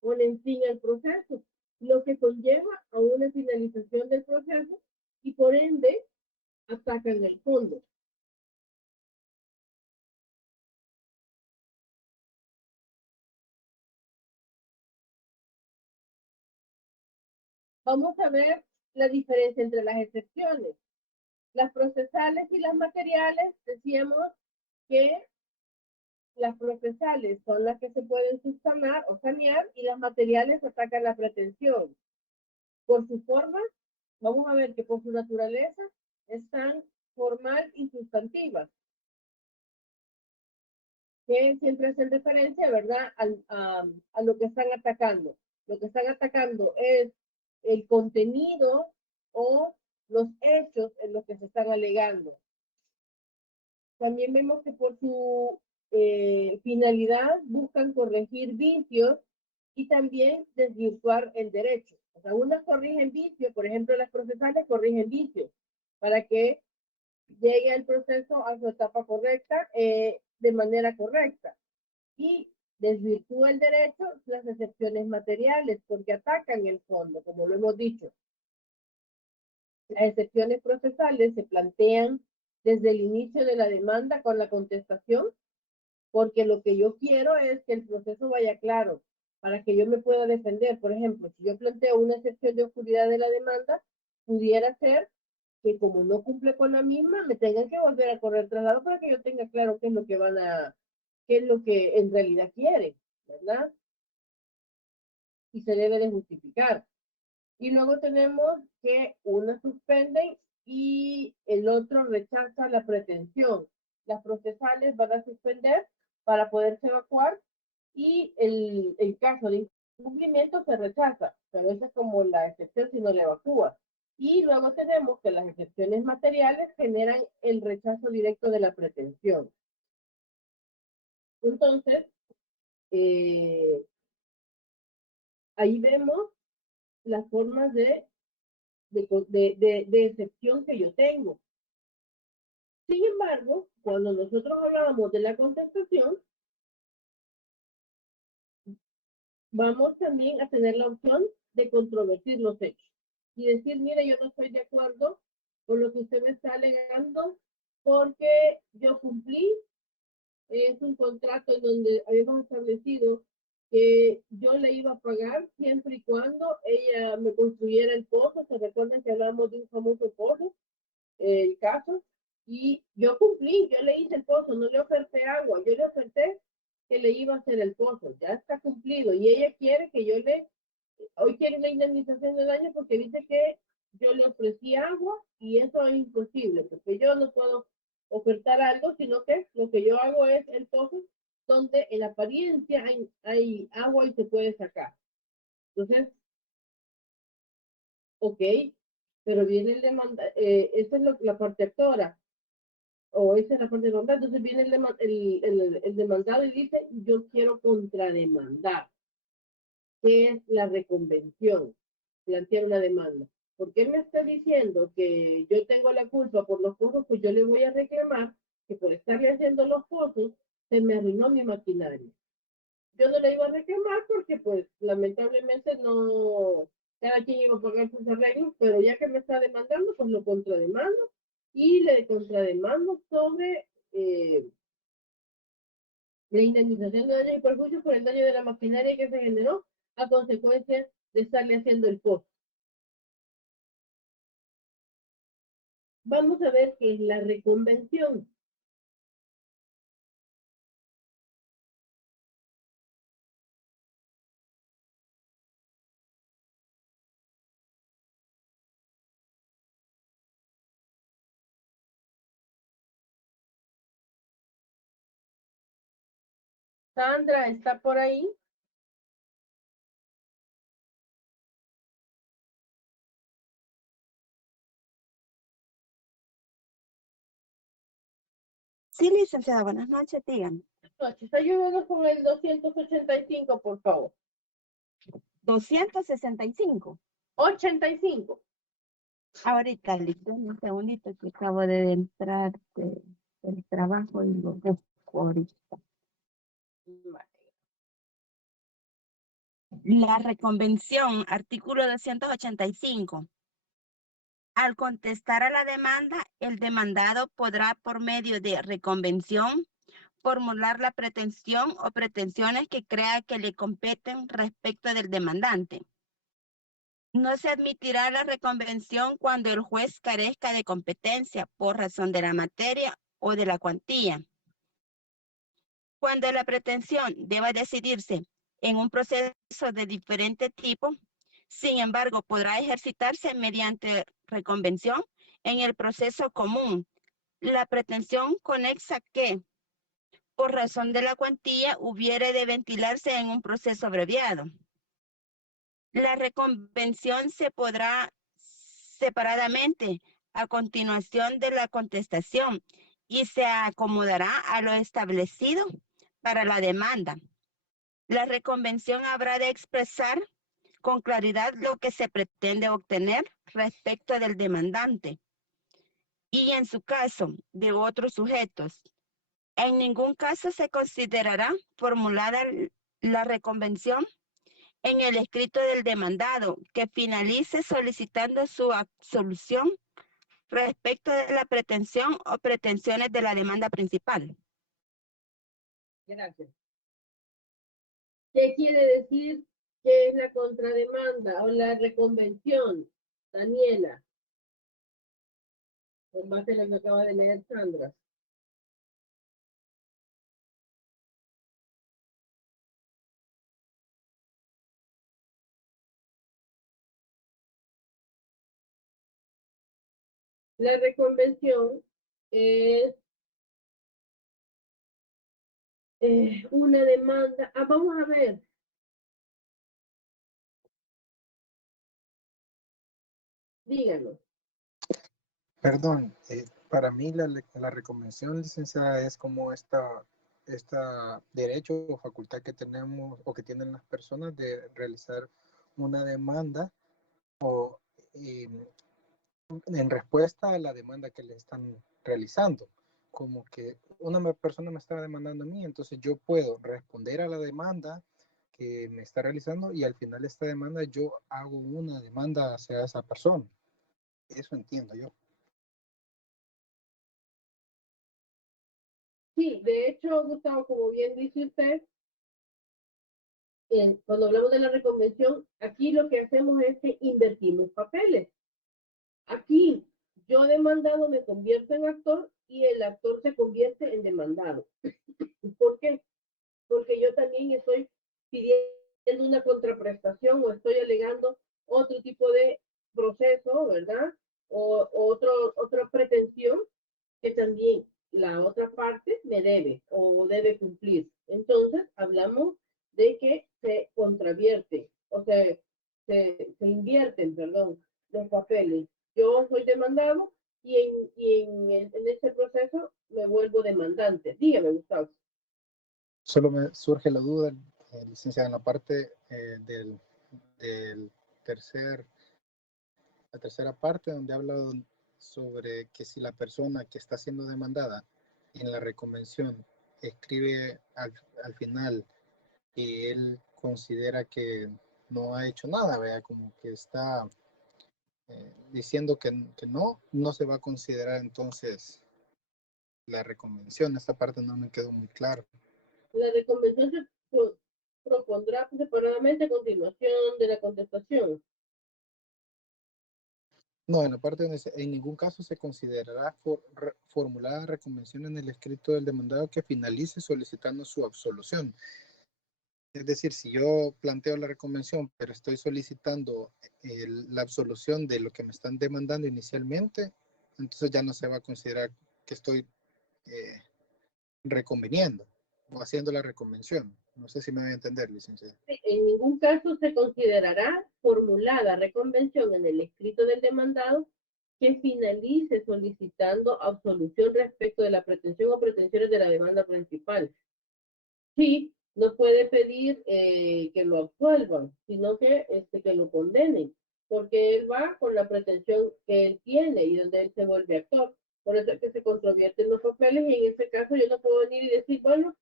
ponen fin al proceso, lo que conlleva a una finalización del proceso y por ende atacan el fondo. Vamos a ver la diferencia entre las excepciones. Las procesales y las materiales, decíamos que las procesales son las que se pueden subsanar o sanear y las materiales atacan la pretensión. Por su forma, vamos a ver que por su naturaleza están formal y sustantivas, que siempre hacen referencia, ¿verdad?, a lo que están atacando. Lo que están atacando es el contenido o los hechos en los que se están alegando. También vemos que por su finalidad buscan corregir vicios y también desvirtuar el derecho. O sea, unas corrigen vicios, por ejemplo, las procesales corrigen vicios para que llegue el proceso a su etapa correcta de manera correcta. Y desvirtúa el derecho las excepciones materiales porque atacan el fondo, como lo hemos dicho. Las excepciones procesales se plantean desde el inicio de la demanda con la contestación, porque lo que yo quiero es que el proceso vaya claro para que yo me pueda defender. Por ejemplo, si yo planteo una excepción de oscuridad de la demanda, pudiera ser que como no cumple con la misma, me tengan que volver a correr traslado para que yo tenga claro qué es lo que qué es lo que en realidad quiere, ¿verdad? Y se debe de justificar. Y luego tenemos que una suspenden y el otro rechaza la pretensión. Las procesales van a suspender para poderse evacuar y el caso de incumplimiento se rechaza, pero esa es como la excepción si no le evacúa. Y luego tenemos que las excepciones materiales generan el rechazo directo de la pretensión. Entonces, ahí vemos las formas de excepción que yo tengo. Sin embargo, cuando nosotros hablábamos de la contestación, vamos también a tener la opción de controvertir los hechos y decir, mire, yo no estoy de acuerdo con lo que usted me está alegando porque yo cumplí, es un contrato en donde habíamos establecido que yo le iba a pagar siempre y cuando ella me construyera el pozo. ¿Se recuerdan que hablamos de un famoso pozo? El caso, y yo cumplí, yo le hice el pozo, no le oferté agua, yo le oferté que le iba a hacer el pozo, ya está cumplido, y ella quiere que hoy quiere la indemnización de daño porque dice que yo le ofrecí agua y eso es imposible, porque yo no puedo ofertar algo, sino que lo que yo hago es el pozo donde en apariencia hay agua y se puede sacar. Entonces, ok, pero viene el demanda, esa es la parte actora, o esa es la parte demandada, entonces viene el demandado y dice, yo quiero contrademandar, que es la reconvención, plantear una demanda. ¿Por qué me está diciendo que yo tengo la culpa por los pozos? Pues yo le voy a reclamar que por estarle haciendo los pozos, se me arruinó mi maquinaria. Yo no le iba a reclamar porque pues lamentablemente no, cada quien iba a pagar sus arreglos, pero ya que me está demandando, pues lo contrademando y le contrademando sobre la indemnización de daños y perjuicios por el daño de la maquinaria que se generó a consecuencia de estarle haciendo el pozo. Vamos a ver qué es la reconvención. Sandra, ¿está por ahí? Sí, licenciada, buenas noches, díganme. Noches. Ayúdenos con el 285, por favor. 265. 85. Ahorita, listo, un segundito que acabo de entrar del trabajo y lo busco ahorita. La reconvención, artículo 285. Al contestar a la demanda, el demandado podrá, por medio de reconvención, formular la pretensión o pretensiones que crea que le competen respecto del demandante. No se admitirá la reconvención cuando el juez carezca de competencia por razón de la materia o de la cuantía. Cuando la pretensión deba decidirse en un proceso de diferente tipo, sin embargo, podrá ejercitarse mediante reconvención en el proceso común. La pretensión conexa que, por razón de la cuantía, hubiere de ventilarse en un proceso abreviado. La reconvención se podrá separadamente a continuación de la contestación y se acomodará a lo establecido para la demanda. La reconvención habrá de expresar con claridad lo que se pretende obtener respecto del demandante y en su caso de otros sujetos. En ningún caso se considerará formulada la reconvención en el escrito del demandado que finalice solicitando su absolución respecto de la pretensión o pretensiones de la demanda principal. Gracias. ¿Qué quiere decir que es la contrademanda o la reconvención, Daniela? Con base en lo que acaba de leer Sandra. La reconvención es una demanda. Vamos a ver. Díganos. Perdón, para mí la reconvención, licenciada, es como esta derecho o facultad que tenemos o que tienen las personas de realizar una demanda o en respuesta a la demanda que le están realizando. Como que una persona me está demandando a mí, entonces yo puedo responder a la demanda que me está realizando y al final de esta demanda yo hago una demanda hacia esa persona. Eso entiendo yo. Sí, de hecho, Gustavo, como bien dice usted, cuando hablamos de la reconvención, aquí lo que hacemos es que invertimos papeles. Aquí yo demandado me convierto en actor y el actor se convierte en demandado. ¿Por qué? Porque yo también estoy pidiendo una contraprestación o estoy alegando otro tipo de proceso, ¿verdad? O otra pretensión que también la otra parte me debe o debe cumplir. Entonces, hablamos de que se contravierte, o sea, se invierten, perdón, los papeles. Yo soy demandado y en este proceso me vuelvo demandante. Dígame, Gustavo. Solo me surge la duda, licenciada, en la parte del la tercera parte donde habla sobre que si la persona que está siendo demandada en la reconvención escribe al final y él considera que no ha hecho nada, ¿verdad? Como que está diciendo que no se va a considerar entonces la reconvención. Esta parte no me quedó muy claro. La reconvención se propondrá separadamente a continuación de la contestación. No, en la parte donde en ningún caso se considerará formulada reconvención en el escrito del demandado que finalice solicitando su absolución. Es decir, si yo planteo la reconvención, pero estoy solicitando la absolución de lo que me están demandando inicialmente, entonces ya no se va a considerar que estoy reconveniendo. o haciendo la reconvención. No sé si me voy a entender, licenciado. En ningún caso se considerará formulada reconvención en el escrito del demandado que finalice solicitando absolución respecto de la pretensión o pretensiones de la demanda principal. Sí, no puede pedir que lo absuelvan, sino que lo condenen, porque él va con la pretensión que él tiene y donde él se vuelve actor. Por eso es que se controvierten los papeles y en ese caso yo no puedo venir y decir, bueno,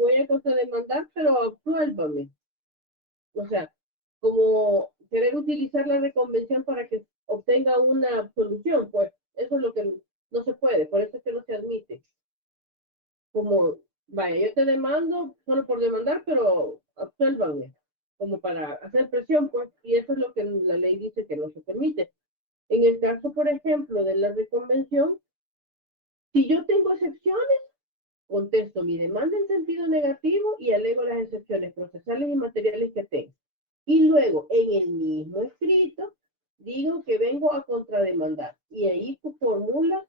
voy a contrademandar, pero absuélvame. O sea, como querer utilizar la reconvención para que obtenga una absolución, pues eso es lo que no se puede, por eso es que no se admite. Como, vaya, yo te demando solo por demandar, pero absuélvanme, como para hacer presión, pues, y eso es lo que la ley dice que no se permite. En el caso, por ejemplo, de la reconvención, si yo tengo excepciones, contesto mi demanda en sentido negativo y alego las excepciones procesales y materiales que tengo. Y luego, en el mismo escrito, digo que vengo a contrademandar. Y ahí formula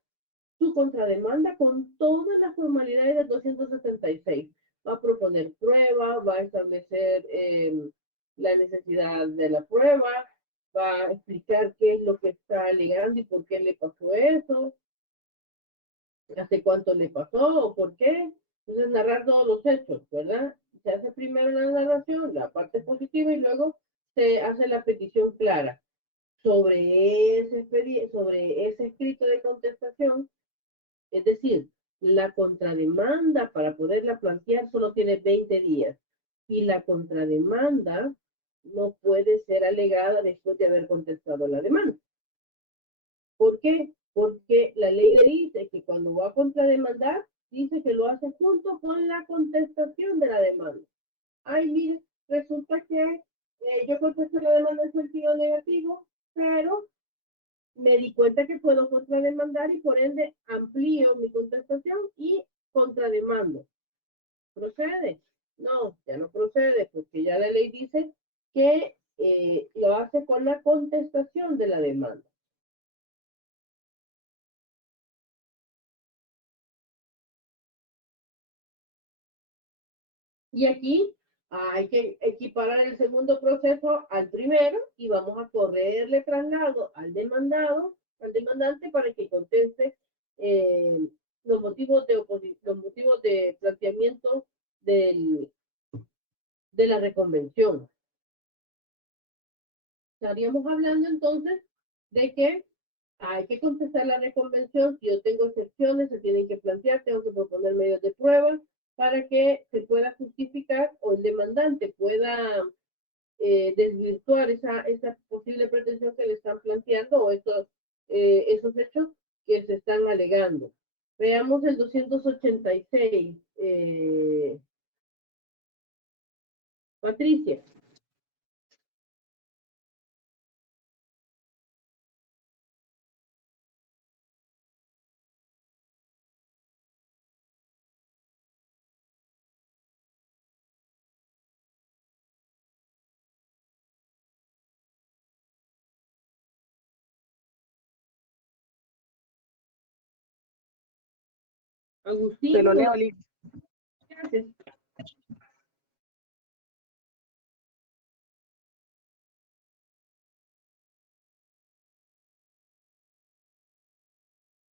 su contrademanda con todas las formalidades del 276. Va a proponer pruebas, va a establecer la necesidad de la prueba, va a explicar qué es lo que está alegando y por qué le pasó eso, hace cuánto le pasó o por qué. Entonces, narrar todos los hechos, ¿verdad? Se hace primero la narración, la parte positiva, y luego se hace la petición clara. Sobre ese escrito de contestación, es decir, la contrademanda para poderla plantear solo tiene 20 días y la contrademanda no puede ser alegada después de haber contestado la demanda. ¿Por qué? Porque la ley le dice que cuando va a contrademandar, dice que lo hace junto con la contestación de la demanda. Ay, mire, resulta que yo contesté la demanda en sentido negativo, pero me di cuenta que puedo contrademandar y por ende amplío mi contestación y contrademando. ¿Procede? No, ya no procede porque ya la ley dice que lo hace con la contestación de la demanda. Y aquí hay que equiparar el segundo proceso al primero y vamos a correrle traslado al demandante para que conteste los motivos de planteamiento de la reconvención. Estaríamos hablando entonces de que hay que contestar la reconvención. Si yo tengo excepciones, se tienen que plantear, tengo que proponer medios de prueba para que se pueda justificar o el demandante pueda desvirtuar esa posible pretensión que le están planteando o esos hechos que se están alegando. Veamos el 286. Patricia. Agustín. Te lo leo, Liz. Gracias.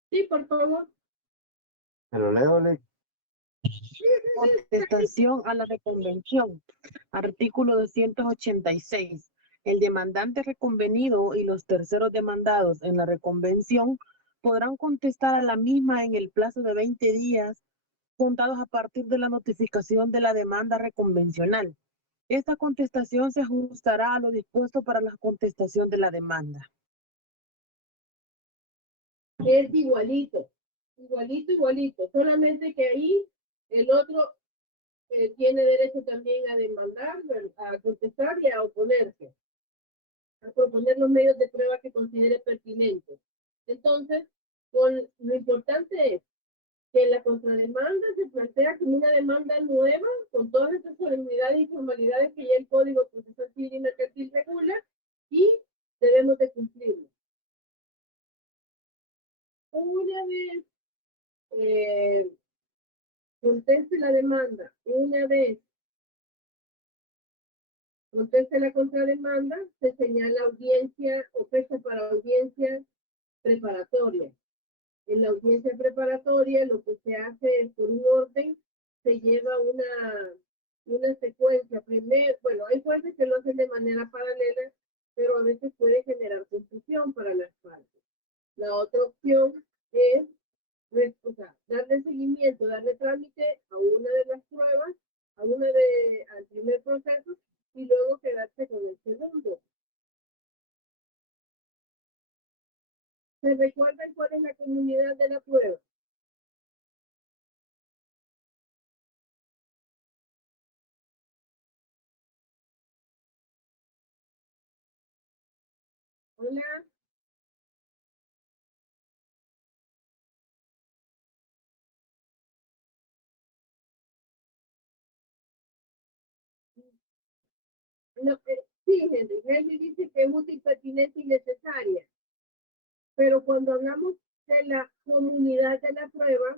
Sí, por favor. Te lo leo, Liz. Contestación a la reconvención. Artículo 286. El demandante reconvenido y los terceros demandados en la reconvención podrán contestar a la misma en el plazo de 20 días contados a partir de la notificación de la demanda reconvencional. Esta contestación se ajustará a lo dispuesto para la contestación de la demanda. Es igualito, solamente que ahí el otro tiene derecho también a demandar, a contestar y a oponerse, a proponer los medios de prueba que considere pertinentes. Entonces, lo importante es que la contrademanda se plantea como una demanda nueva, con todas estas solemnidades y formalidades que ya el Código Procesal Civil y Mercantil regula, y debemos de cumplirlo. Una vez conteste la demanda una vez, conteste la contrademanda, se señala audiencia o fecha para audiencia preparatoria. En la audiencia preparatoria lo que se hace es por un orden, se lleva una secuencia. Primero, bueno, hay fuentes que lo hacen de manera paralela, pero a veces puede generar confusión para las partes. La otra opción es, o sea, darle seguimiento, darle trámite a una de las pruebas, al primer proceso, y luego quedarse con el segundo. ¿Se recuerdan cuál es la comunidad de la prueba? Hola. No, sí, Henry dice que es útil, pertinente y necesaria. Pero cuando hablamos de la comunidad de la prueba,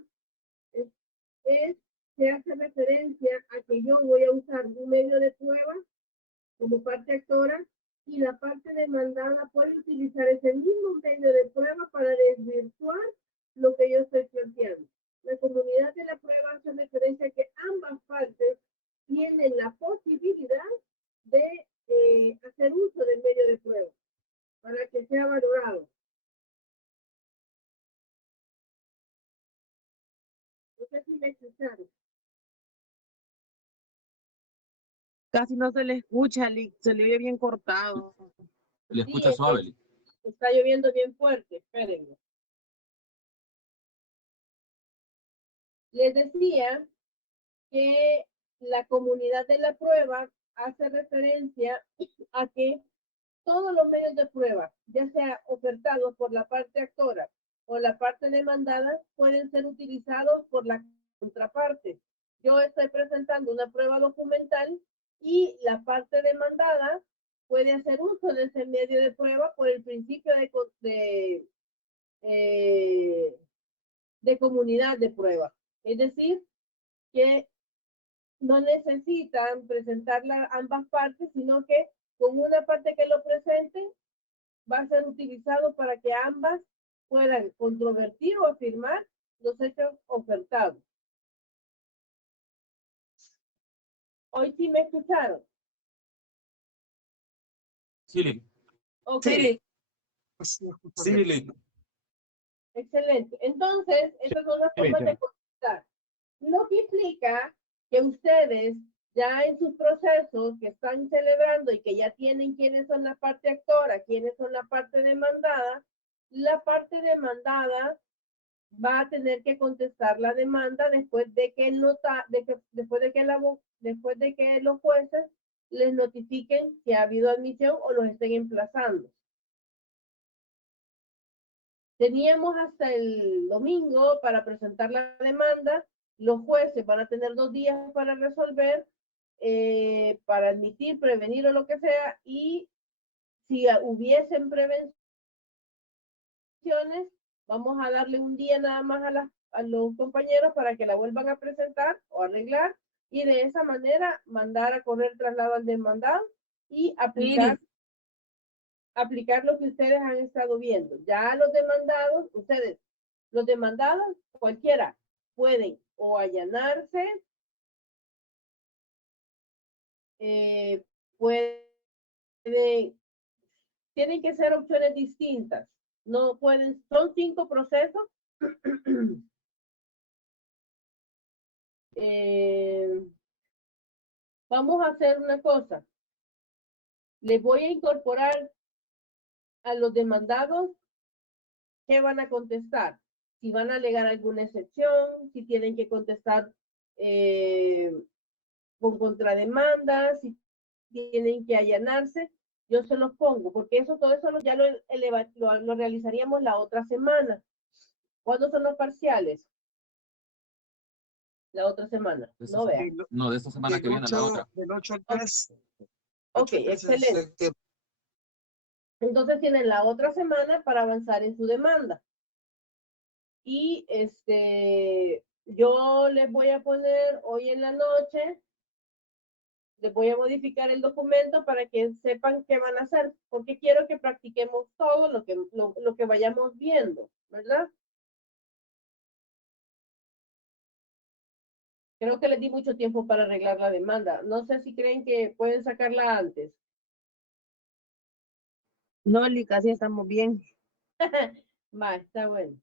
se hace referencia a que yo voy a usar un medio de prueba como parte actora y la parte demandada puede utilizar ese mismo medio de prueba para desvirtuar lo que yo estoy planteando. La comunidad de la prueba hace referencia a que ambas partes tienen la posibilidad de hacer uso del medio de prueba para que sea valorado. No sé si me escucharon. Casi no se le escucha, se le oye bien cortado. Le escucha suave, Lick. Está lloviendo bien fuerte, espérenme. Les decía que la comunidad de la prueba hace referencia a que todos los medios de prueba, ya sea ofertados por la parte actora o la parte demandada, pueden ser utilizados por la contraparte. Yo estoy presentando una prueba documental y la parte demandada puede hacer uso de ese medio de prueba por el principio de comunidad de prueba. Es decir, que no necesitan presentarla ambas partes, sino que con una parte que lo presente va a ser utilizado para que ambas puedan controvertir o afirmar los hechos ofertados. Hoy sí me escucharon. Sí, Lick. Ok. Sí, Lick. Excelente. Entonces, estas son las formas de contestar. Lo que implica que ustedes ya en sus procesos que están celebrando y que ya tienen quiénes son la parte actora, quiénes son la parte demandada, la parte demandada va a tener que contestar la demanda después de que después de que los jueces les notifiquen que ha habido admisión o los estén emplazando. Teníamos hasta el domingo para presentar la demanda. Los jueces van a tener 2 días para resolver, para admitir, prevenir o lo que sea, y si hubiesen prevenciones, vamos a darle un día nada más a los compañeros para que la vuelvan a presentar o arreglar, y de esa manera mandar a correr traslado al demandado y aplicar lo que ustedes han estado viendo. Ya los demandados, cualquiera, pueden o allanarse, tienen que ser opciones distintas. No pueden, son 5 procesos. Vamos a hacer una cosa. Les voy a incorporar a los demandados qué van a contestar. Si van a alegar alguna excepción, si tienen que contestar con contrademanda, si tienen que allanarse, yo se los pongo, porque todo eso ya lo realizaríamos la otra semana. ¿Cuándo son los parciales? La otra semana. No vean. No, de esta semana que viene, la otra. Del 8 al 3. Ok, excelente. Entonces tienen la otra semana para avanzar en su demanda. Y Yo les voy a poner hoy en la noche, les voy a modificar el documento para que sepan qué van a hacer, porque quiero que practiquemos todo lo que vayamos viendo, ¿verdad? Creo que les di mucho tiempo para arreglar la demanda. No sé si creen que pueden sacarla antes. No, Li, casi estamos bien. Va, está bueno.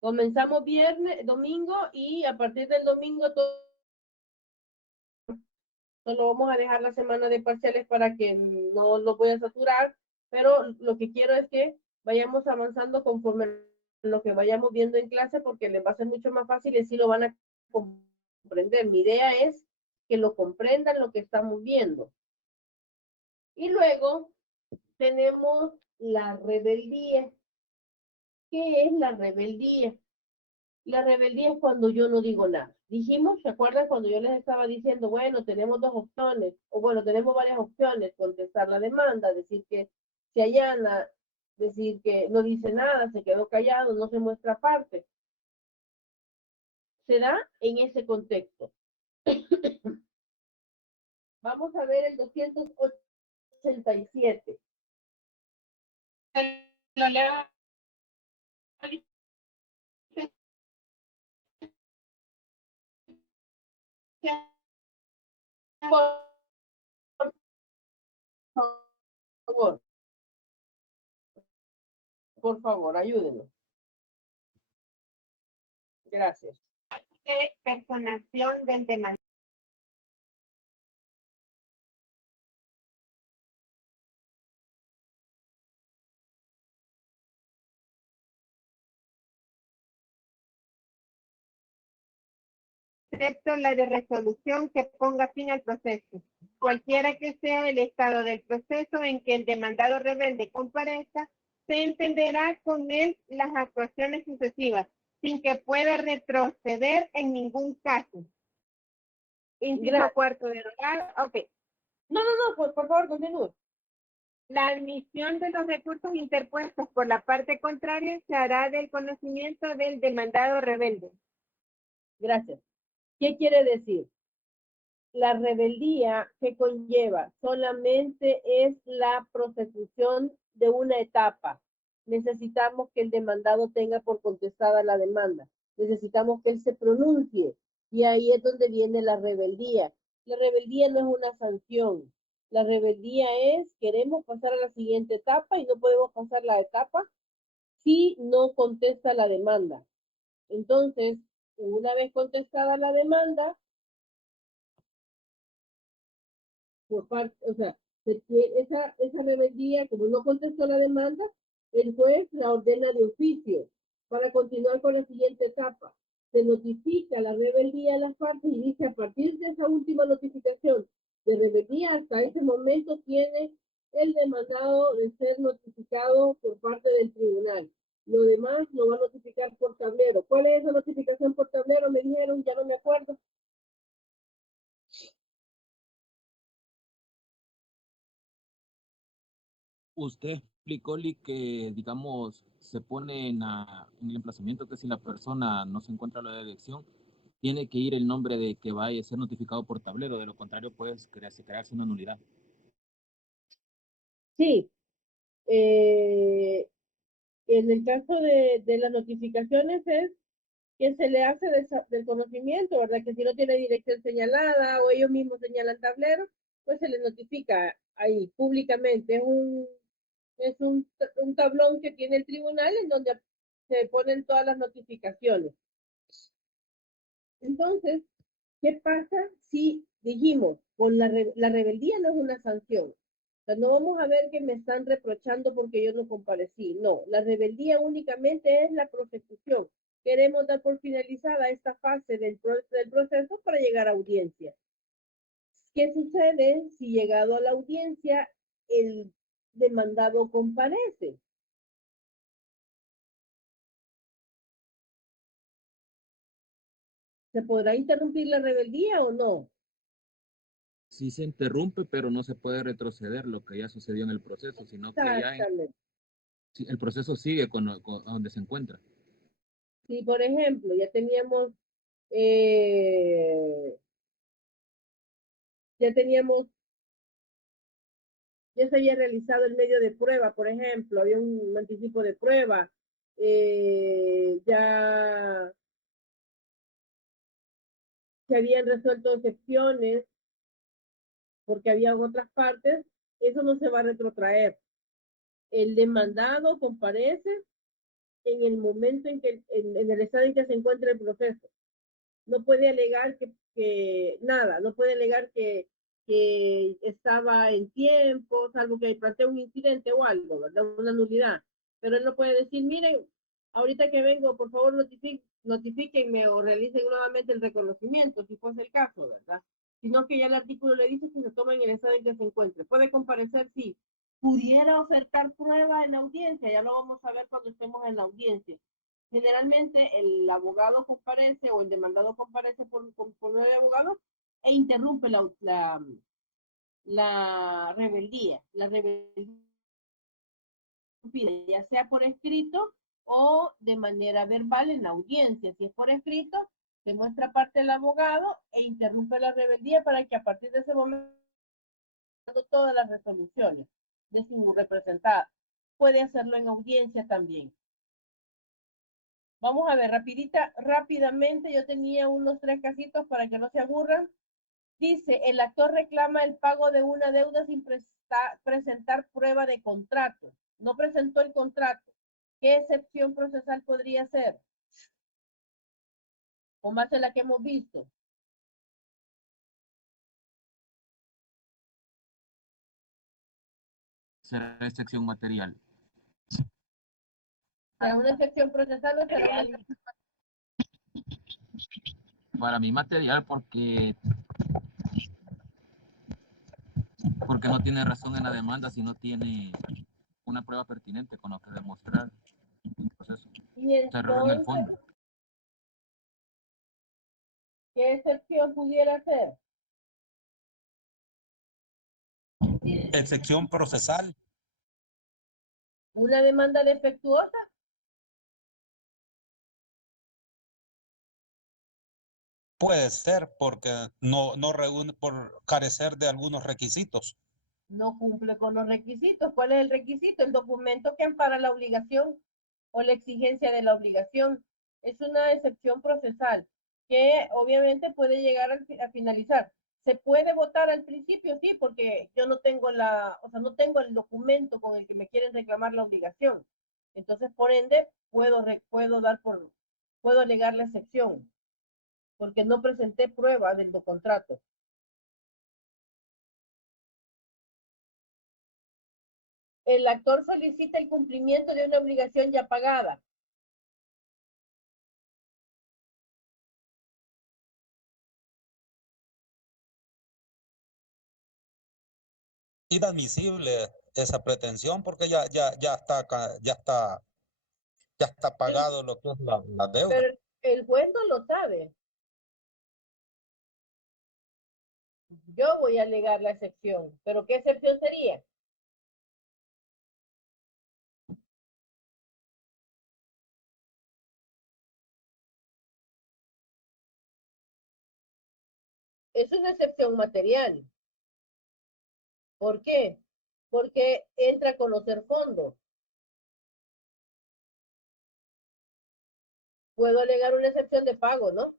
Comenzamos domingo, y a partir del domingo solo vamos a dejar la semana de parciales para que no lo voy a saturar, pero lo que quiero es que vayamos avanzando conforme lo que vayamos viendo en clase, porque les va a ser mucho más fácil y así lo van a comprender. Mi idea es que lo comprendan lo que estamos viendo. Y luego tenemos la rebeldía. ¿Qué es la rebeldía? La rebeldía es cuando yo no digo nada. Dijimos, ¿se acuerdan cuando yo les estaba diciendo, bueno, tenemos dos opciones, o bueno, tenemos varias opciones: contestar la demanda, decir que se allana, decir que no dice nada, se quedó callado, no se muestra parte. Se da en ese contexto. Vamos a ver el 287. Lo leo. Por favor, ayúdenos. Gracias. Personación del demandante. Excepto la de resolución que ponga fin al proceso. Cualquiera que sea el estado del proceso en que el demandado rebelde comparezca, se entenderá con él las actuaciones sucesivas, sin que pueda retroceder en ningún caso. Inciso cuarto de lugar. Ok. No, por favor, continúe. La admisión de los recursos interpuestos por la parte contraria se hará del conocimiento del demandado rebelde. Gracias. ¿Qué quiere decir? La rebeldía que conlleva solamente es la prosecución de una etapa. Necesitamos que el demandado tenga por contestada la demanda. Necesitamos que él se pronuncie. Y ahí es donde viene la rebeldía. La rebeldía no es una sanción. La rebeldía es, queremos pasar a la siguiente etapa y no podemos pasar la etapa si no contesta la demanda. Entonces, una vez contestada la demanda, por parte, o sea, esa rebeldía, como no contestó la demanda, el juez la ordena de oficio para continuar con la siguiente etapa. Se notifica la rebeldía a las partes y dice: a partir de esa última notificación de rebeldía, hasta ese momento tiene el demandado de ser notificado por parte del tribunal. Lo demás lo va a notificar por tablero. ¿Cuál es esa notificación por tablero? Me dijeron, ya no me acuerdo. Usted explicó, Lee, que, digamos, se pone en el emplazamiento que si la persona no se encuentra a la elección, tiene que ir el nombre de que vaya a ser notificado por tablero, de lo contrario puede crearse una nulidad. Sí. En el caso de las notificaciones es que se le hace del conocimiento, ¿verdad? Que si no tiene dirección señalada o ellos mismos señalan tablero, pues se les notifica ahí públicamente. Es un tablón que tiene el tribunal en donde se ponen todas las notificaciones. Entonces, ¿qué pasa si dijimos, con la rebeldía no es una sanción? O sea, no vamos a ver que me están reprochando porque yo no comparecí. No, la rebeldía únicamente es la prosecución. Queremos dar por finalizada esta fase del proceso para llegar a audiencia. ¿Qué sucede si, llegado a la audiencia, el demandado comparece? ¿Se podrá interrumpir la rebeldía o no? Sí se interrumpe, pero no se puede retroceder lo que ya sucedió en el proceso, sino que ya el proceso sigue con donde se encuentra. Si, por ejemplo, eh, ya teníamos, ya se había realizado el medio de prueba, por ejemplo, había un anticipo de prueba, ya se habían resuelto excepciones porque había otras partes, eso no se va a retrotraer. El demandado comparece en el momento en que, en el estado en que se encuentra el proceso. No puede alegar que nada, no puede alegar que estaba en tiempo, salvo que plantee un incidente o algo, ¿verdad? Una nulidad. Pero él no puede decir, miren, ahorita que vengo, por favor notifíquenme o realicen nuevamente el reconocimiento, si fuese el caso, ¿verdad? Sino que ya el artículo le dice que se toma en el estado en que se encuentre. Puede comparecer, sí. Pudiera ofertar prueba en la audiencia, ya lo vamos a ver cuando estemos en la audiencia. Generalmente el abogado comparece o el demandado comparece por 9 abogados e interrumpe la rebeldía. La rebeldía, ya sea por escrito o de manera verbal en la audiencia. Si es por escrito, se muestra parte del abogado e interrumpe la rebeldía para que a partir de ese momento todas las resoluciones de su representada. Puede hacerlo en audiencia también. Vamos a ver, rápidamente, yo tenía unos 3 casitos para que no se aburran. Dice, el actor reclama el pago de una deuda sin presentar prueba de contrato. No presentó el contrato. ¿Qué excepción procesal podría ser? O más de la que hemos visto. Será excepción material. ¿Será una excepción procesal o será una... Para mí material porque no tiene razón en la demanda si no tiene una prueba pertinente con lo que demostrar el proceso. Y Error en el entonces, fondo. ¿qué excepción pudiera ser? Excepción procesal. ¿Una demanda defectuosa? Puede ser porque no reúne por carecer de algunos requisitos. No cumple con los requisitos. ¿Cuál es el requisito? El documento que ampara la obligación o la exigencia de la obligación. Es una excepción procesal que obviamente puede llegar a finalizar. ¿Se puede votar al principio? Sí, porque yo no tengo no tengo el documento con el que me quieren reclamar la obligación. Entonces, por ende, puedo alegar la excepción, porque no presenté prueba del contrato. El actor solicita el cumplimiento de una obligación ya pagada. Inadmisible esa pretensión porque ya está pagado lo que es la deuda. Pero el juez no lo sabe. Yo voy a alegar la excepción. ¿Pero qué excepción sería? Es una excepción material. ¿Por qué? Porque entra a conocer fondo. Puedo alegar una excepción de pago, ¿no?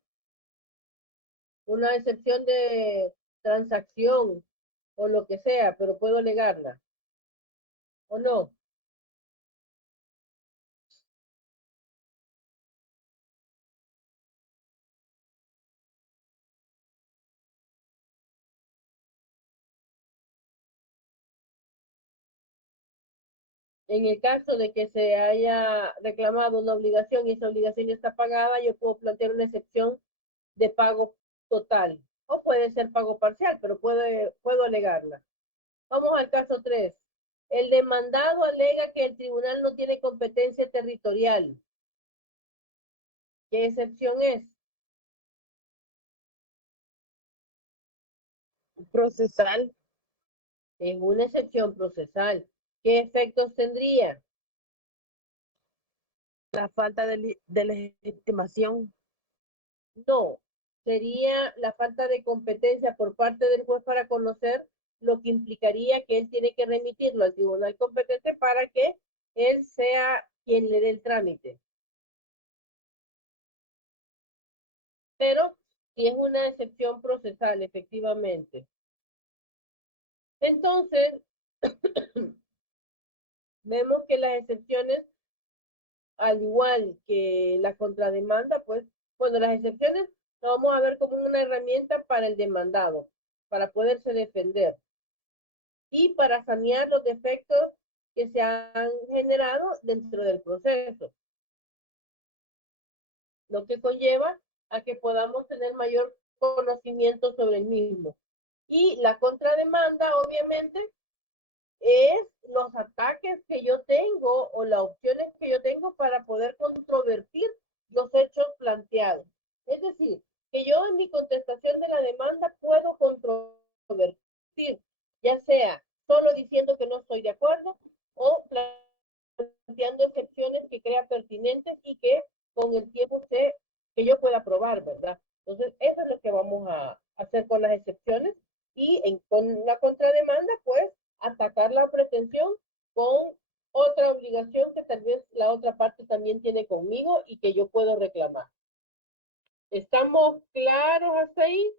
Una excepción de transacción o lo que sea, pero puedo alegarla. ¿O no? En el caso de que se haya reclamado una obligación y esa obligación ya está pagada, yo puedo plantear una excepción de pago total. O puede ser pago parcial, pero puedo alegarla. Vamos al caso 3. El demandado alega que el tribunal no tiene competencia territorial. ¿Qué excepción es? Procesal. Es una excepción procesal. ¿Qué efectos tendría? La falta de legitimación. No, sería la falta de competencia por parte del juez para conocer, lo que implicaría que él tiene que remitirlo al tribunal competente para que él sea quien le dé el trámite. Pero si es una excepción procesal, efectivamente. Entonces, vemos que las excepciones, al igual que la contrademanda, pues, bueno, las excepciones lo vamos a ver como una herramienta para el demandado, para poderse defender y para sanear los defectos que se han generado dentro del proceso, lo que conlleva a que podamos tener mayor conocimiento sobre el mismo. Y la contrademanda, obviamente, es los ataques que yo tengo o las opciones que yo tengo para poder controvertir los hechos planteados. Es decir, que yo en mi contestación de la demanda puedo controvertir, ya sea solo diciendo que no estoy de acuerdo o planteando excepciones que crea pertinentes y que con el tiempo que yo pueda probar, ¿verdad? Entonces, eso es lo que vamos a hacer con las excepciones y con la contrademanda, pues, atacar la pretensión con otra obligación que tal vez la otra parte también tiene conmigo y que yo puedo reclamar. ¿Estamos claros hasta ahí?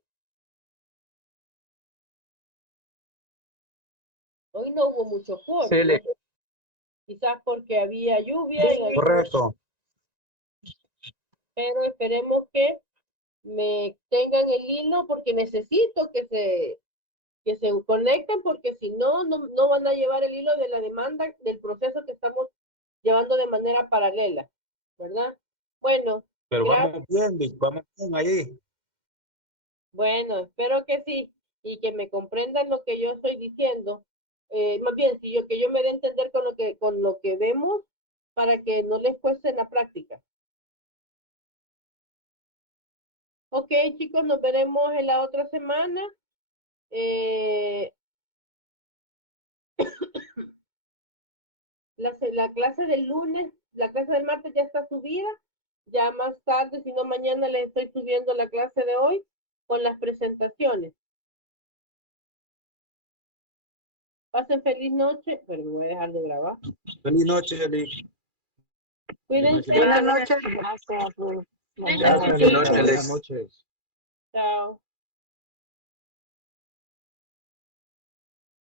Hoy no hubo mucho quórum, Sí, ¿no? Quizás porque había lluvia. correcto. Pero esperemos que me tengan el hilo porque necesito que se conecten porque si no, no van a llevar el hilo de la demanda del proceso que estamos llevando de manera paralela, ¿verdad? Bueno, Pero gracias. vamos bien ahí. Bueno, espero que sí y que me comprendan lo que yo estoy diciendo. Más bien, que yo me dé a entender con lo que vemos para que no les cueste en la práctica. Ok, chicos, nos veremos en la otra semana. La clase del lunes, la clase del martes ya está subida. Ya más tarde, si no mañana, les estoy subiendo la clase de hoy con las presentaciones. Pasen feliz noche. Pero me voy a dejar de grabar. Feliz noche, Eli. Cuídense. Buenas noches. Gracias. Buenas noches. Chao.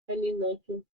Feliz noche.